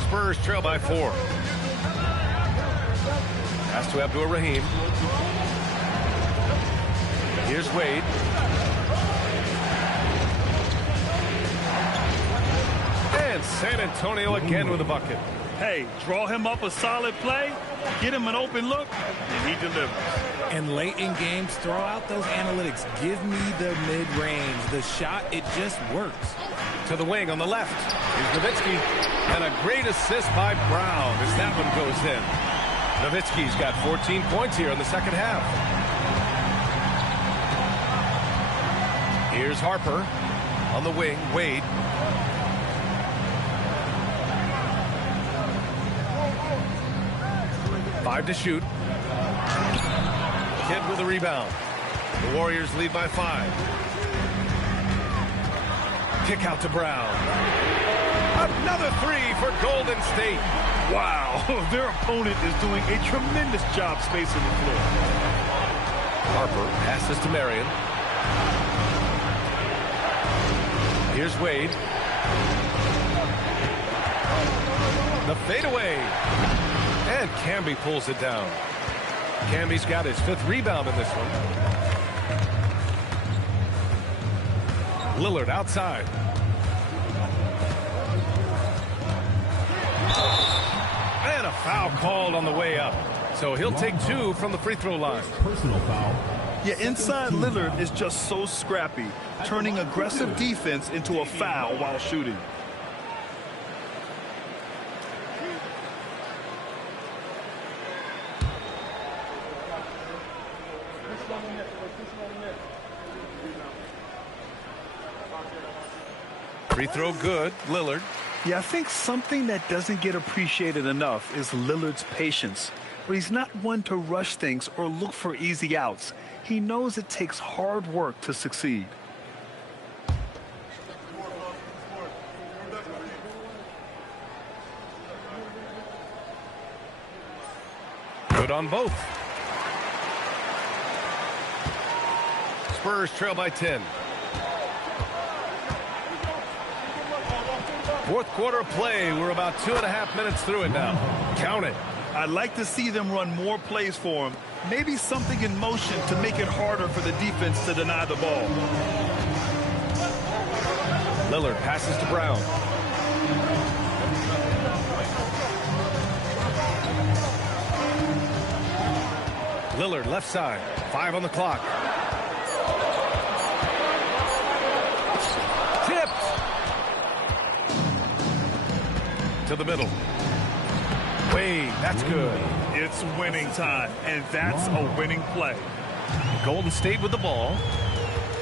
Spurs trail by 4. Pass to Abdur-Rahim. Here's Wade. And San Antonio again with a bucket. Hey, draw him up a solid play, get him an open look, and he delivers. And late in games, throw out those analytics. Give me the mid-range. The shot, it just works. To the wing on the left. Here's Nowitzki. And a great assist by Brown as that one goes in. Nowitzki's got 14 points here in the second half. Here's Harper on the wing. Wade. Five to shoot. Kidd with a rebound. The Warriors lead by 5. Kick out to Brown. Another 3 for Golden State. Wow, their opponent is doing a tremendous job spacing the floor. Harper passes to Marion. Here's Wade. The fadeaway. And Camby pulls it down. Camby's got his 5th rebound in this one. Lillard outside. And a foul called on the way up. So he'll take 2 from the free throw line. Personal foul. Yeah, inside Lillard is just so scrappy, turning aggressive defense into a foul while shooting. Free throw good, Lillard. Yeah, I think something that doesn't get appreciated enough is Lillard's patience. But he's not one to rush things or look for easy outs. He knows it takes hard work to succeed. Good on both. Spurs trail by 10. Fourth quarter play. We're about 2.5 minutes through it now. Count it. I'd like to see them run more plays for him. Maybe something in motion to make it harder for the defense to deny the ball. Lillard passes to Brown. Lillard left side. 5 on the clock. Tipped. To the middle. Wade, that's good. It's winning time, and that's a winning play. Golden State with the ball.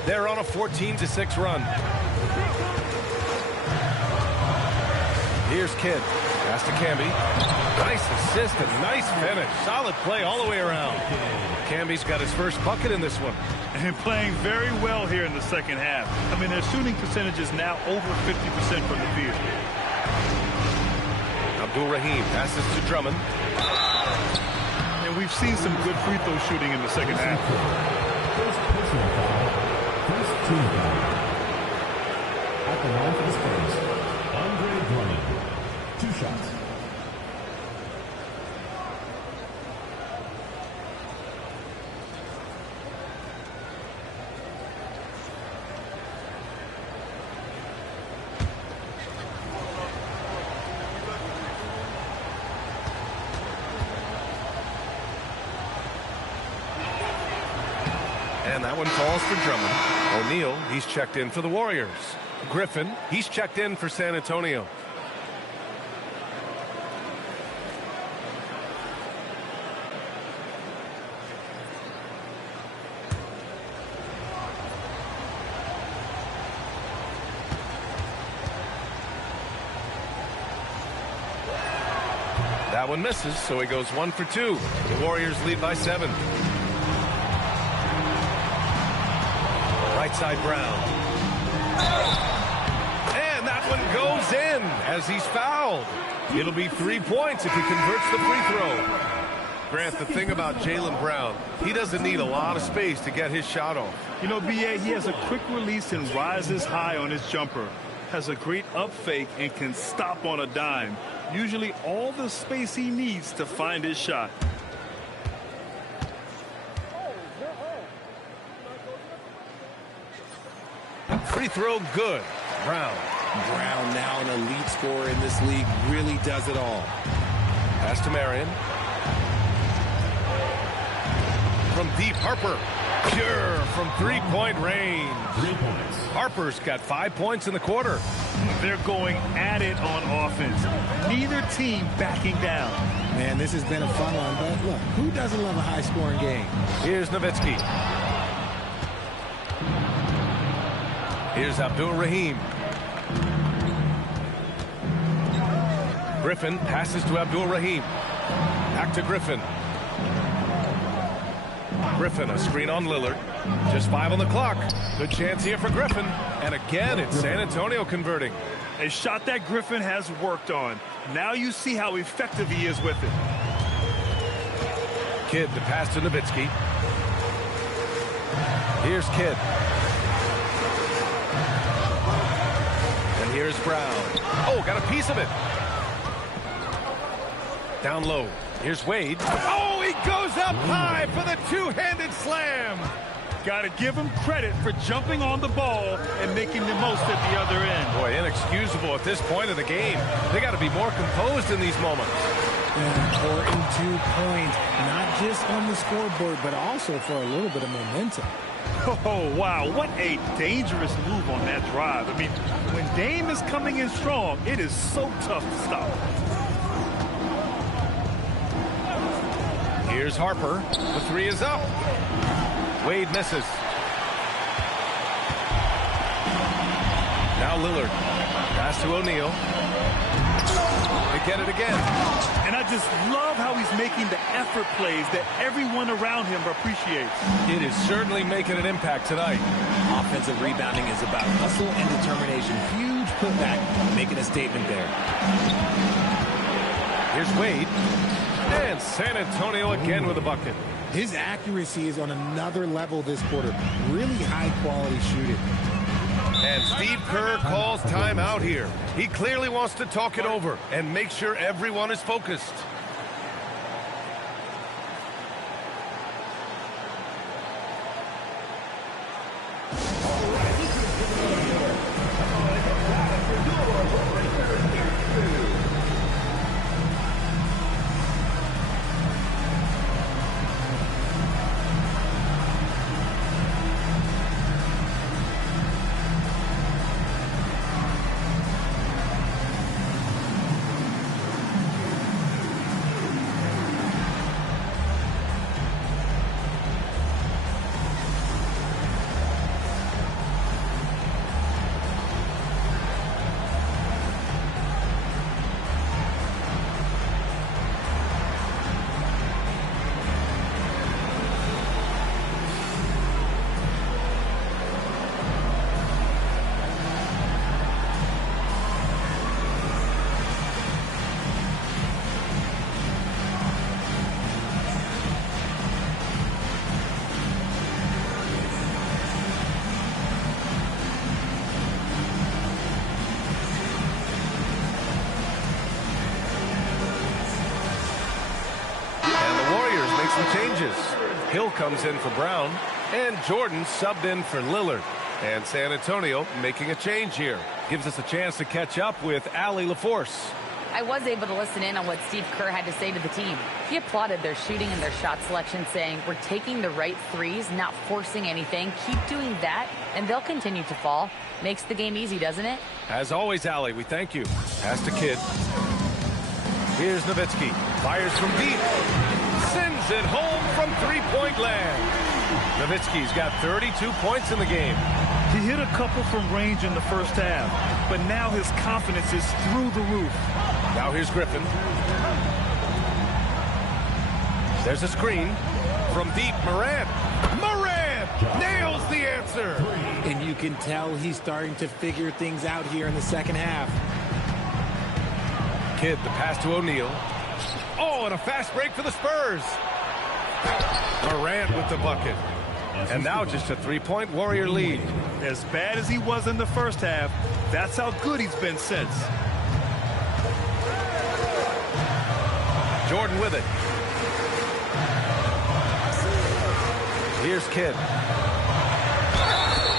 They're on a 14-6 run. Here's Kidd. Pass to Camby. Nice assist and nice finish. Solid play all the way around. Camby's got his first bucket in this one. And playing very well here in the second half. I mean, their shooting percentage is now over 50% from the field. Abdul-Rahim passes to Drummond. And we've seen some good free throw shooting in the second half. First personal foul. First team foul. At the line for the Spurs, Drummond. 2 shots. And that one falls for Drummond. O'Neal, he's checked in for the Warriors. Griffin, he's checked in for San Antonio. That one misses, so he goes 1 for 2. The Warriors lead by 7. Right side Brown. And that one goes in as he's fouled. It'll be 3 points if he converts the free throw. Grant, the thing about Jaylen Brown, he doesn't need a lot of space to get his shot off. You know, B.A., he has a quick release and rises high on his jumper. Has a great up fake and can stop on a dime. Usually all the space he needs to find his shot. Free throw good. Brown. Brown, now an elite scorer in this league, really does it all. Pass to Marion. From deep, Harper. Pure from three-point range. 3 points. Harper's got 5 points in the quarter. They're going at it on offense. Neither team backing down. Man, this has been a fun one, but look, who doesn't love a high-scoring game? Here's Nowitzki. Here's Abdul-Rahim. Griffin passes to Abdul-Rahim. Back to Griffin. Griffin, a screen on Lillard. Just 5 on the clock. Good chance here for Griffin. And again, it's San Antonio converting. A shot that Griffin has worked on. Now you see how effective he is with it. Kidd to pass to Nowitzki. Here's Kidd. And here's Brown. Oh, got a piece of it. Down low. Here's Wade. Oh, he goes up high for the two-handed slam. Got to give him credit for jumping on the ball and making the most at the other end. Boy, inexcusable at this point of the game. They got to be more composed in these moments. An important 2 points, not just on the scoreboard, but also for a little bit of momentum. Oh, wow. What a dangerous move on that drive. I mean, when Dame is coming in strong, it is so tough to stop. Here's Harper. The three is up. Wade misses. Now Lillard. Pass to O'Neal. They get it again. And I just love how he's making the effort plays that everyone around him appreciates. It is certainly making an impact tonight. Offensive rebounding is about hustle and determination. Huge putback, making a statement there. Here's Wade. And San Antonio again with a bucket. His accuracy is on another level this quarter. Really high-quality shooting. And Steve Kerr calls timeout here. He clearly wants to talk it over and make sure everyone is focused. Changes. Hill comes in for Brown, and Jordan subbed in for Lillard. And San Antonio making a change here. Gives us a chance to catch up with Allie LaForce. I was able to listen in on what Steve Kerr had to say to the team. He applauded their shooting and their shot selection, saying, "We're taking the right threes, not forcing anything. Keep doing that, and they'll continue to fall." Makes the game easy, doesn't it? As always, Allie, we thank you. Pass to Kidd. Here's Nowitzki. Fires from deep. Sends it home from three-point land. Nowitzki's got 32 points in the game. He hit a couple from range in the first half, but now his confidence is through the roof. Now here's Griffin. There's a screen from deep. Morant. Morant nails the answer. And you can tell he's starting to figure things out here in the second half. Kidd, the pass to O'Neal. Oh, and a fast break for the Spurs. Morant with the bucket. And now just a three-point Warrior lead. As bad as he was in the first half, that's how good he's been since. Jordan with it. Here's Kidd.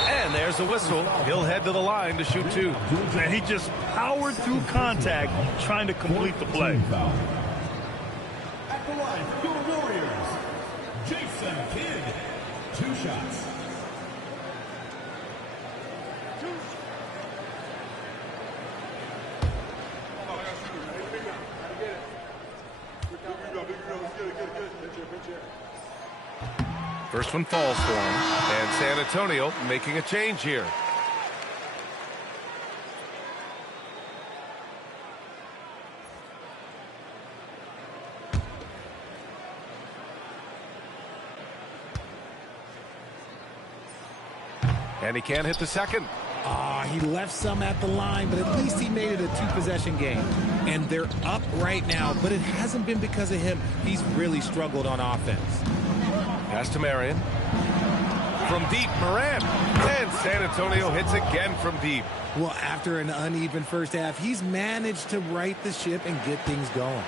And there's a whistle. He'll head to the line to shoot two. And he just powered through contact trying to complete the play. At the line for your Warriors, Jason Kidd. 2 shots. First one falls for him. And San Antonio making a change here. And he can't hit the second. He left some at the line, but at least he made it a 2-possession game. And they're up right now, but it hasn't been because of him. He's really struggled on offense. Pass to Marion. From deep, Morant. And San Antonio hits again from deep. Well, after an uneven first half, he's managed to right the ship and get things going.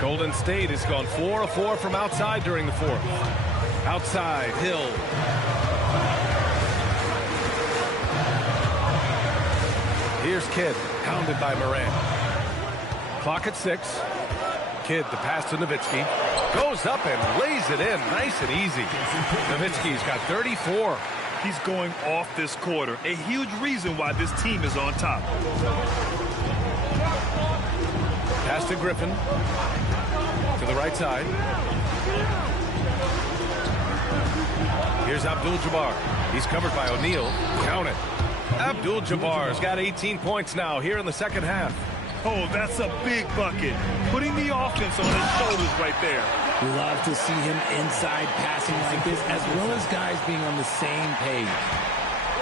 Golden State has gone 4 of 4 from outside during the fourth. Outside, Hill. Here's Kidd, pounded by Morant. Clock at 6. Kidd, the pass to Nowitzki. Goes up and lays it in nice and easy. Nowitzki's got 34. He's going off this quarter. A huge reason why this team is on top. Pass to Griffin. To the right side. Here's Abdul-Jabbar. He's covered by O'Neal. Count it. Abdul-Jabbar's got 18 points now here in the second half. Oh, that's a big bucket. Putting the offense on his shoulders right there. Love to see him inside passing like this, as well as guys being on the same page.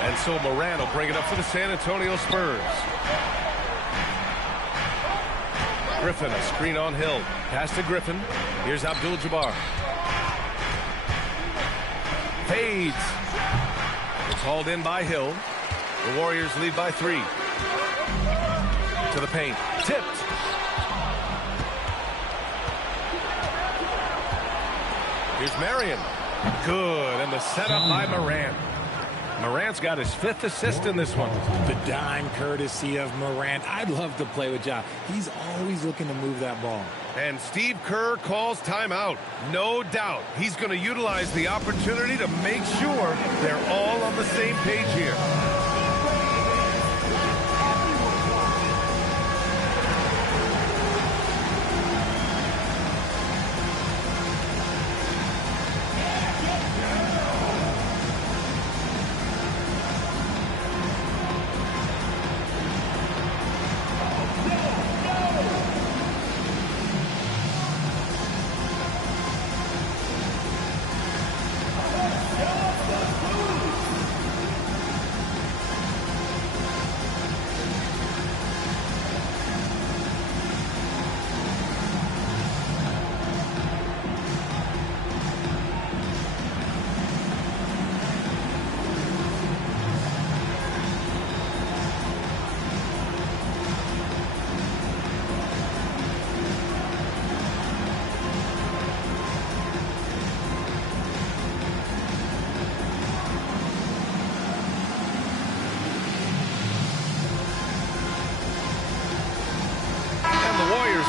And so Moran will bring it up for the San Antonio Spurs. Griffin, a screen on Hill. Pass to Griffin. Here's Abdul-Jabbar. Fades. It's hauled in by Hill. The Warriors lead by 3. To the paint. Tipped. Here's Marion. Good. And the setup by Morant. Morant's got his 5th assist in this one. The dime courtesy of Morant. I'd love to play with Ja. He's always looking to move that ball. And Steve Kerr calls timeout. No doubt he's going to utilize the opportunity to make sure they're all on the same page here.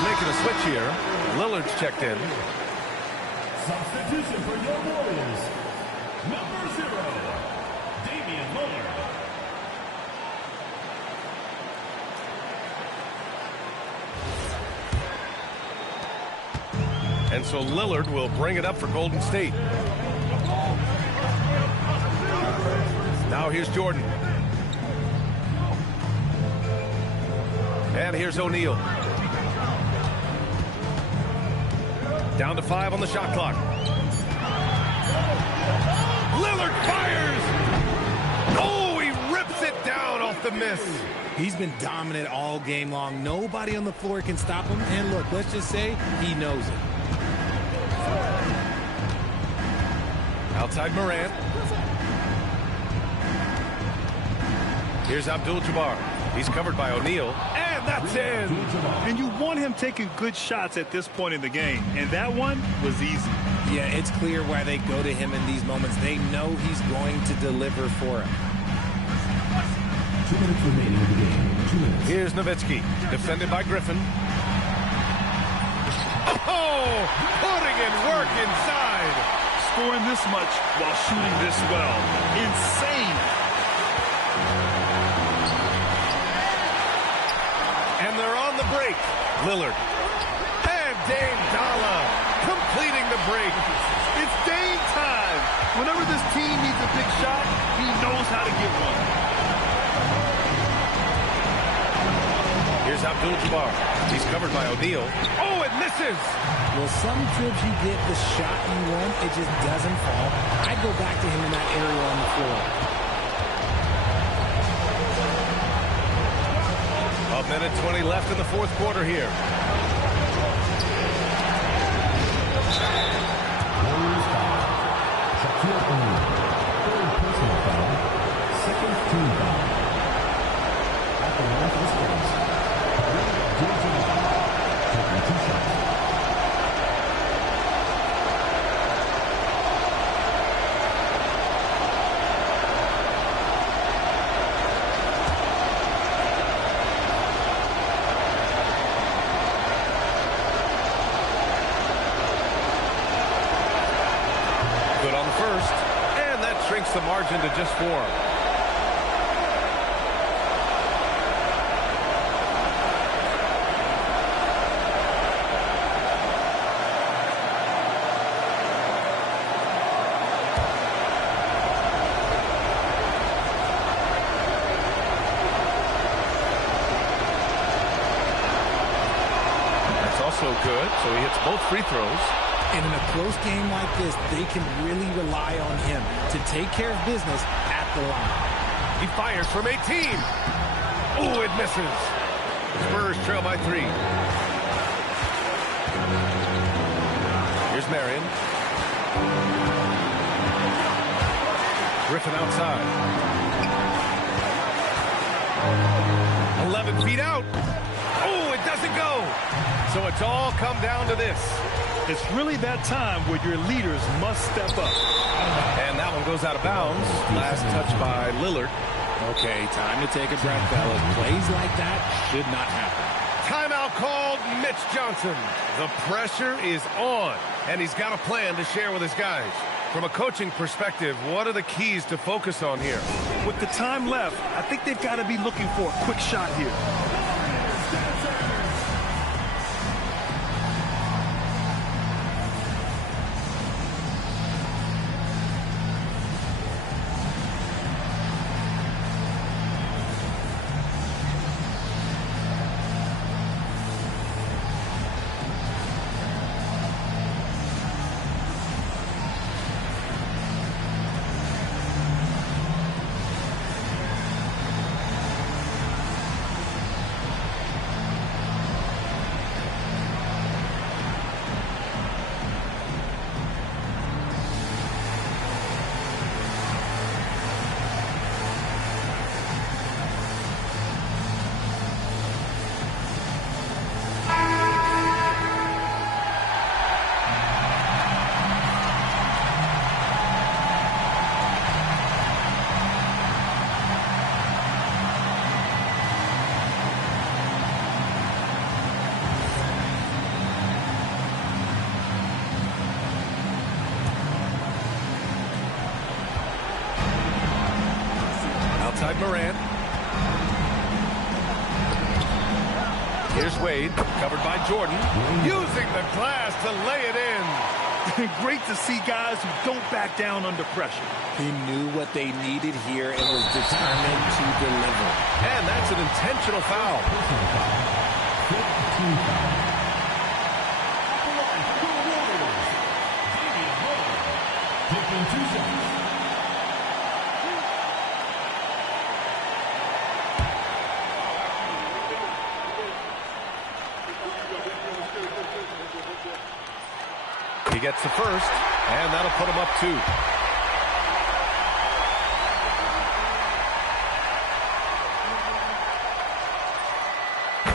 Making a switch here. Lillard's checked in. Substitution for your Warriors. Number 0, Damian Lillard. And so Lillard will bring it up for Golden State. Now here's Jordan. And here's O'Neal. Down to 5 on the shot clock. Lillard fires! Oh, he rips it down off the miss. He's been dominant all game long. Nobody on the floor can stop him. And look, let's just say he knows it. Outside Morant. Here's Abdul-Jabbar. He's covered by O'Neal. And that's in. And you want him taking good shots at this point in the game. And that one was easy. Yeah, it's clear why they go to him in these moments. They know he's going to deliver for him. 2 minutes remaining in the game. 2 minutes. Here's Nowitzki. Defended by Griffin. Oh! Putting in work inside. Scoring this much while shooting this well. Insane. And they're on the break. Lillard. And Dame Dalla completing the break. It's Dame time. Whenever this team needs a big shot, he knows how to get one. Here's Abdul-Jabbar. He's covered by O'Neal. Oh, it misses. Well, some trips you get the shot you want, it just doesn't fall. I'd go back to him in that area on the floor. A minute 20 left in the fourth quarter here. Warriors foul. Shaquille O'Neal. 3rd personal foul. 2nd team foul. At the line for the Spurs. Taking 2 shots. Good on the first. And that shrinks the margin to just 4. Also good, so he hits both free throws. And in a close game like this, they can really rely on him to take care of business at the line. He fires from 18. Oh, it misses. Spurs trail by 3. Here's Marion. Griffin outside. 11 feet out. Oh, it doesn't go. So it's all come down to this. It's really that time where your leaders must step up. And that one goes out of bounds. Last touch by Lillard. Okay, time to take a breath, fellas. Plays like that should not happen. Timeout called. Mitch Johnson. The pressure is on, and he's got a plan to share with his guys. From a coaching perspective, what are the keys to focus on here? With the time left, I think they've got to be looking for a quick shot here. Outside Morant. Here's Wade, covered by Jordan, using the glass to lay it in. Great to see guys who don't back down under pressure. He knew what they needed here and was determined to deliver. And that's an intentional foul. Taking 2 shots. He gets the first, and that'll put him up 2.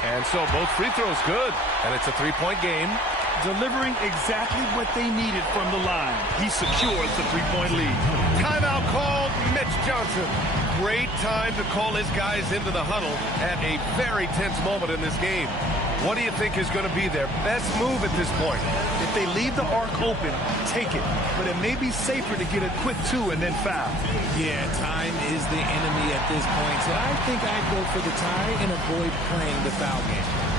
And so both free throws good, and it's a 3-point game. Delivering exactly what they needed from the line. He secures the 3-point lead. Timeout called. Mitch Johnson. Great time to call his guys into the huddle at a very tense moment in this game. What do you think is going to be their best move at this point? If they leave the arc open, take it. But it may be safer to get a quick 2 and then foul. Yeah, time is the enemy at this point. So I think I'd go for the tie and avoid playing the foul game.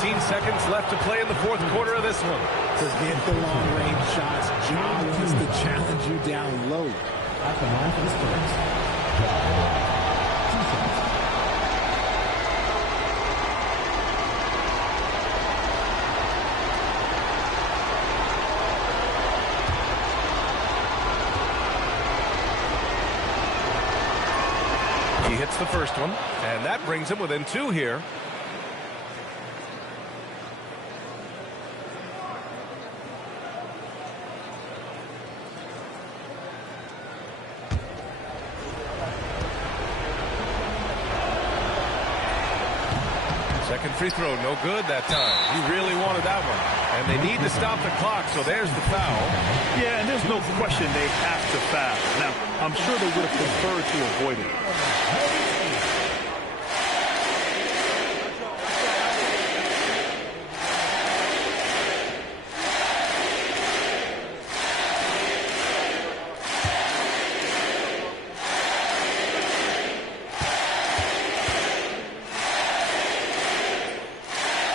15 seconds left to play in the fourth quarter of this one. Forget the long-range shots. Ja wants to challenge you down low. At the line for the Spurs, Ja Morant. 2 shots. He hits the first one, and that brings him within 2 here. Second free throw, no good that time. He really wanted that one. And they need to stop the clock, so there's the foul. Yeah, and there's no question they have to foul. Now, I'm sure they would have preferred to avoid it.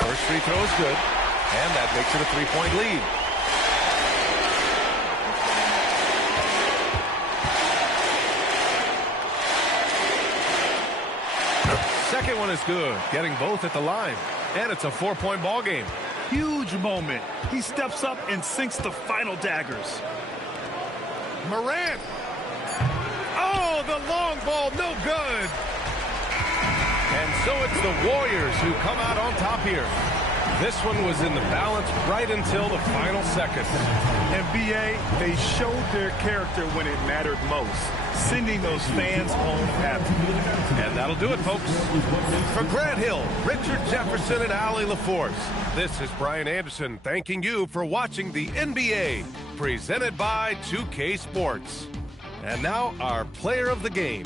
First free throw is good, and that makes it a 3-point lead. Second one is good, getting both at the line, and it's a 4-point ball game. Huge moment. He steps up and sinks the final daggers. Morant. Oh, the long ball, no good. And so it's the Warriors who come out on top here. This one was in the balance right until the final seconds. NBA, they showed their character when it mattered most, sending those fans home happy. And that'll do it, folks. For Grant Hill, Richard Jefferson, and Allie LaForce, this is Brian Anderson thanking you for watching the NBA, presented by 2K Sports. And now our player of the game.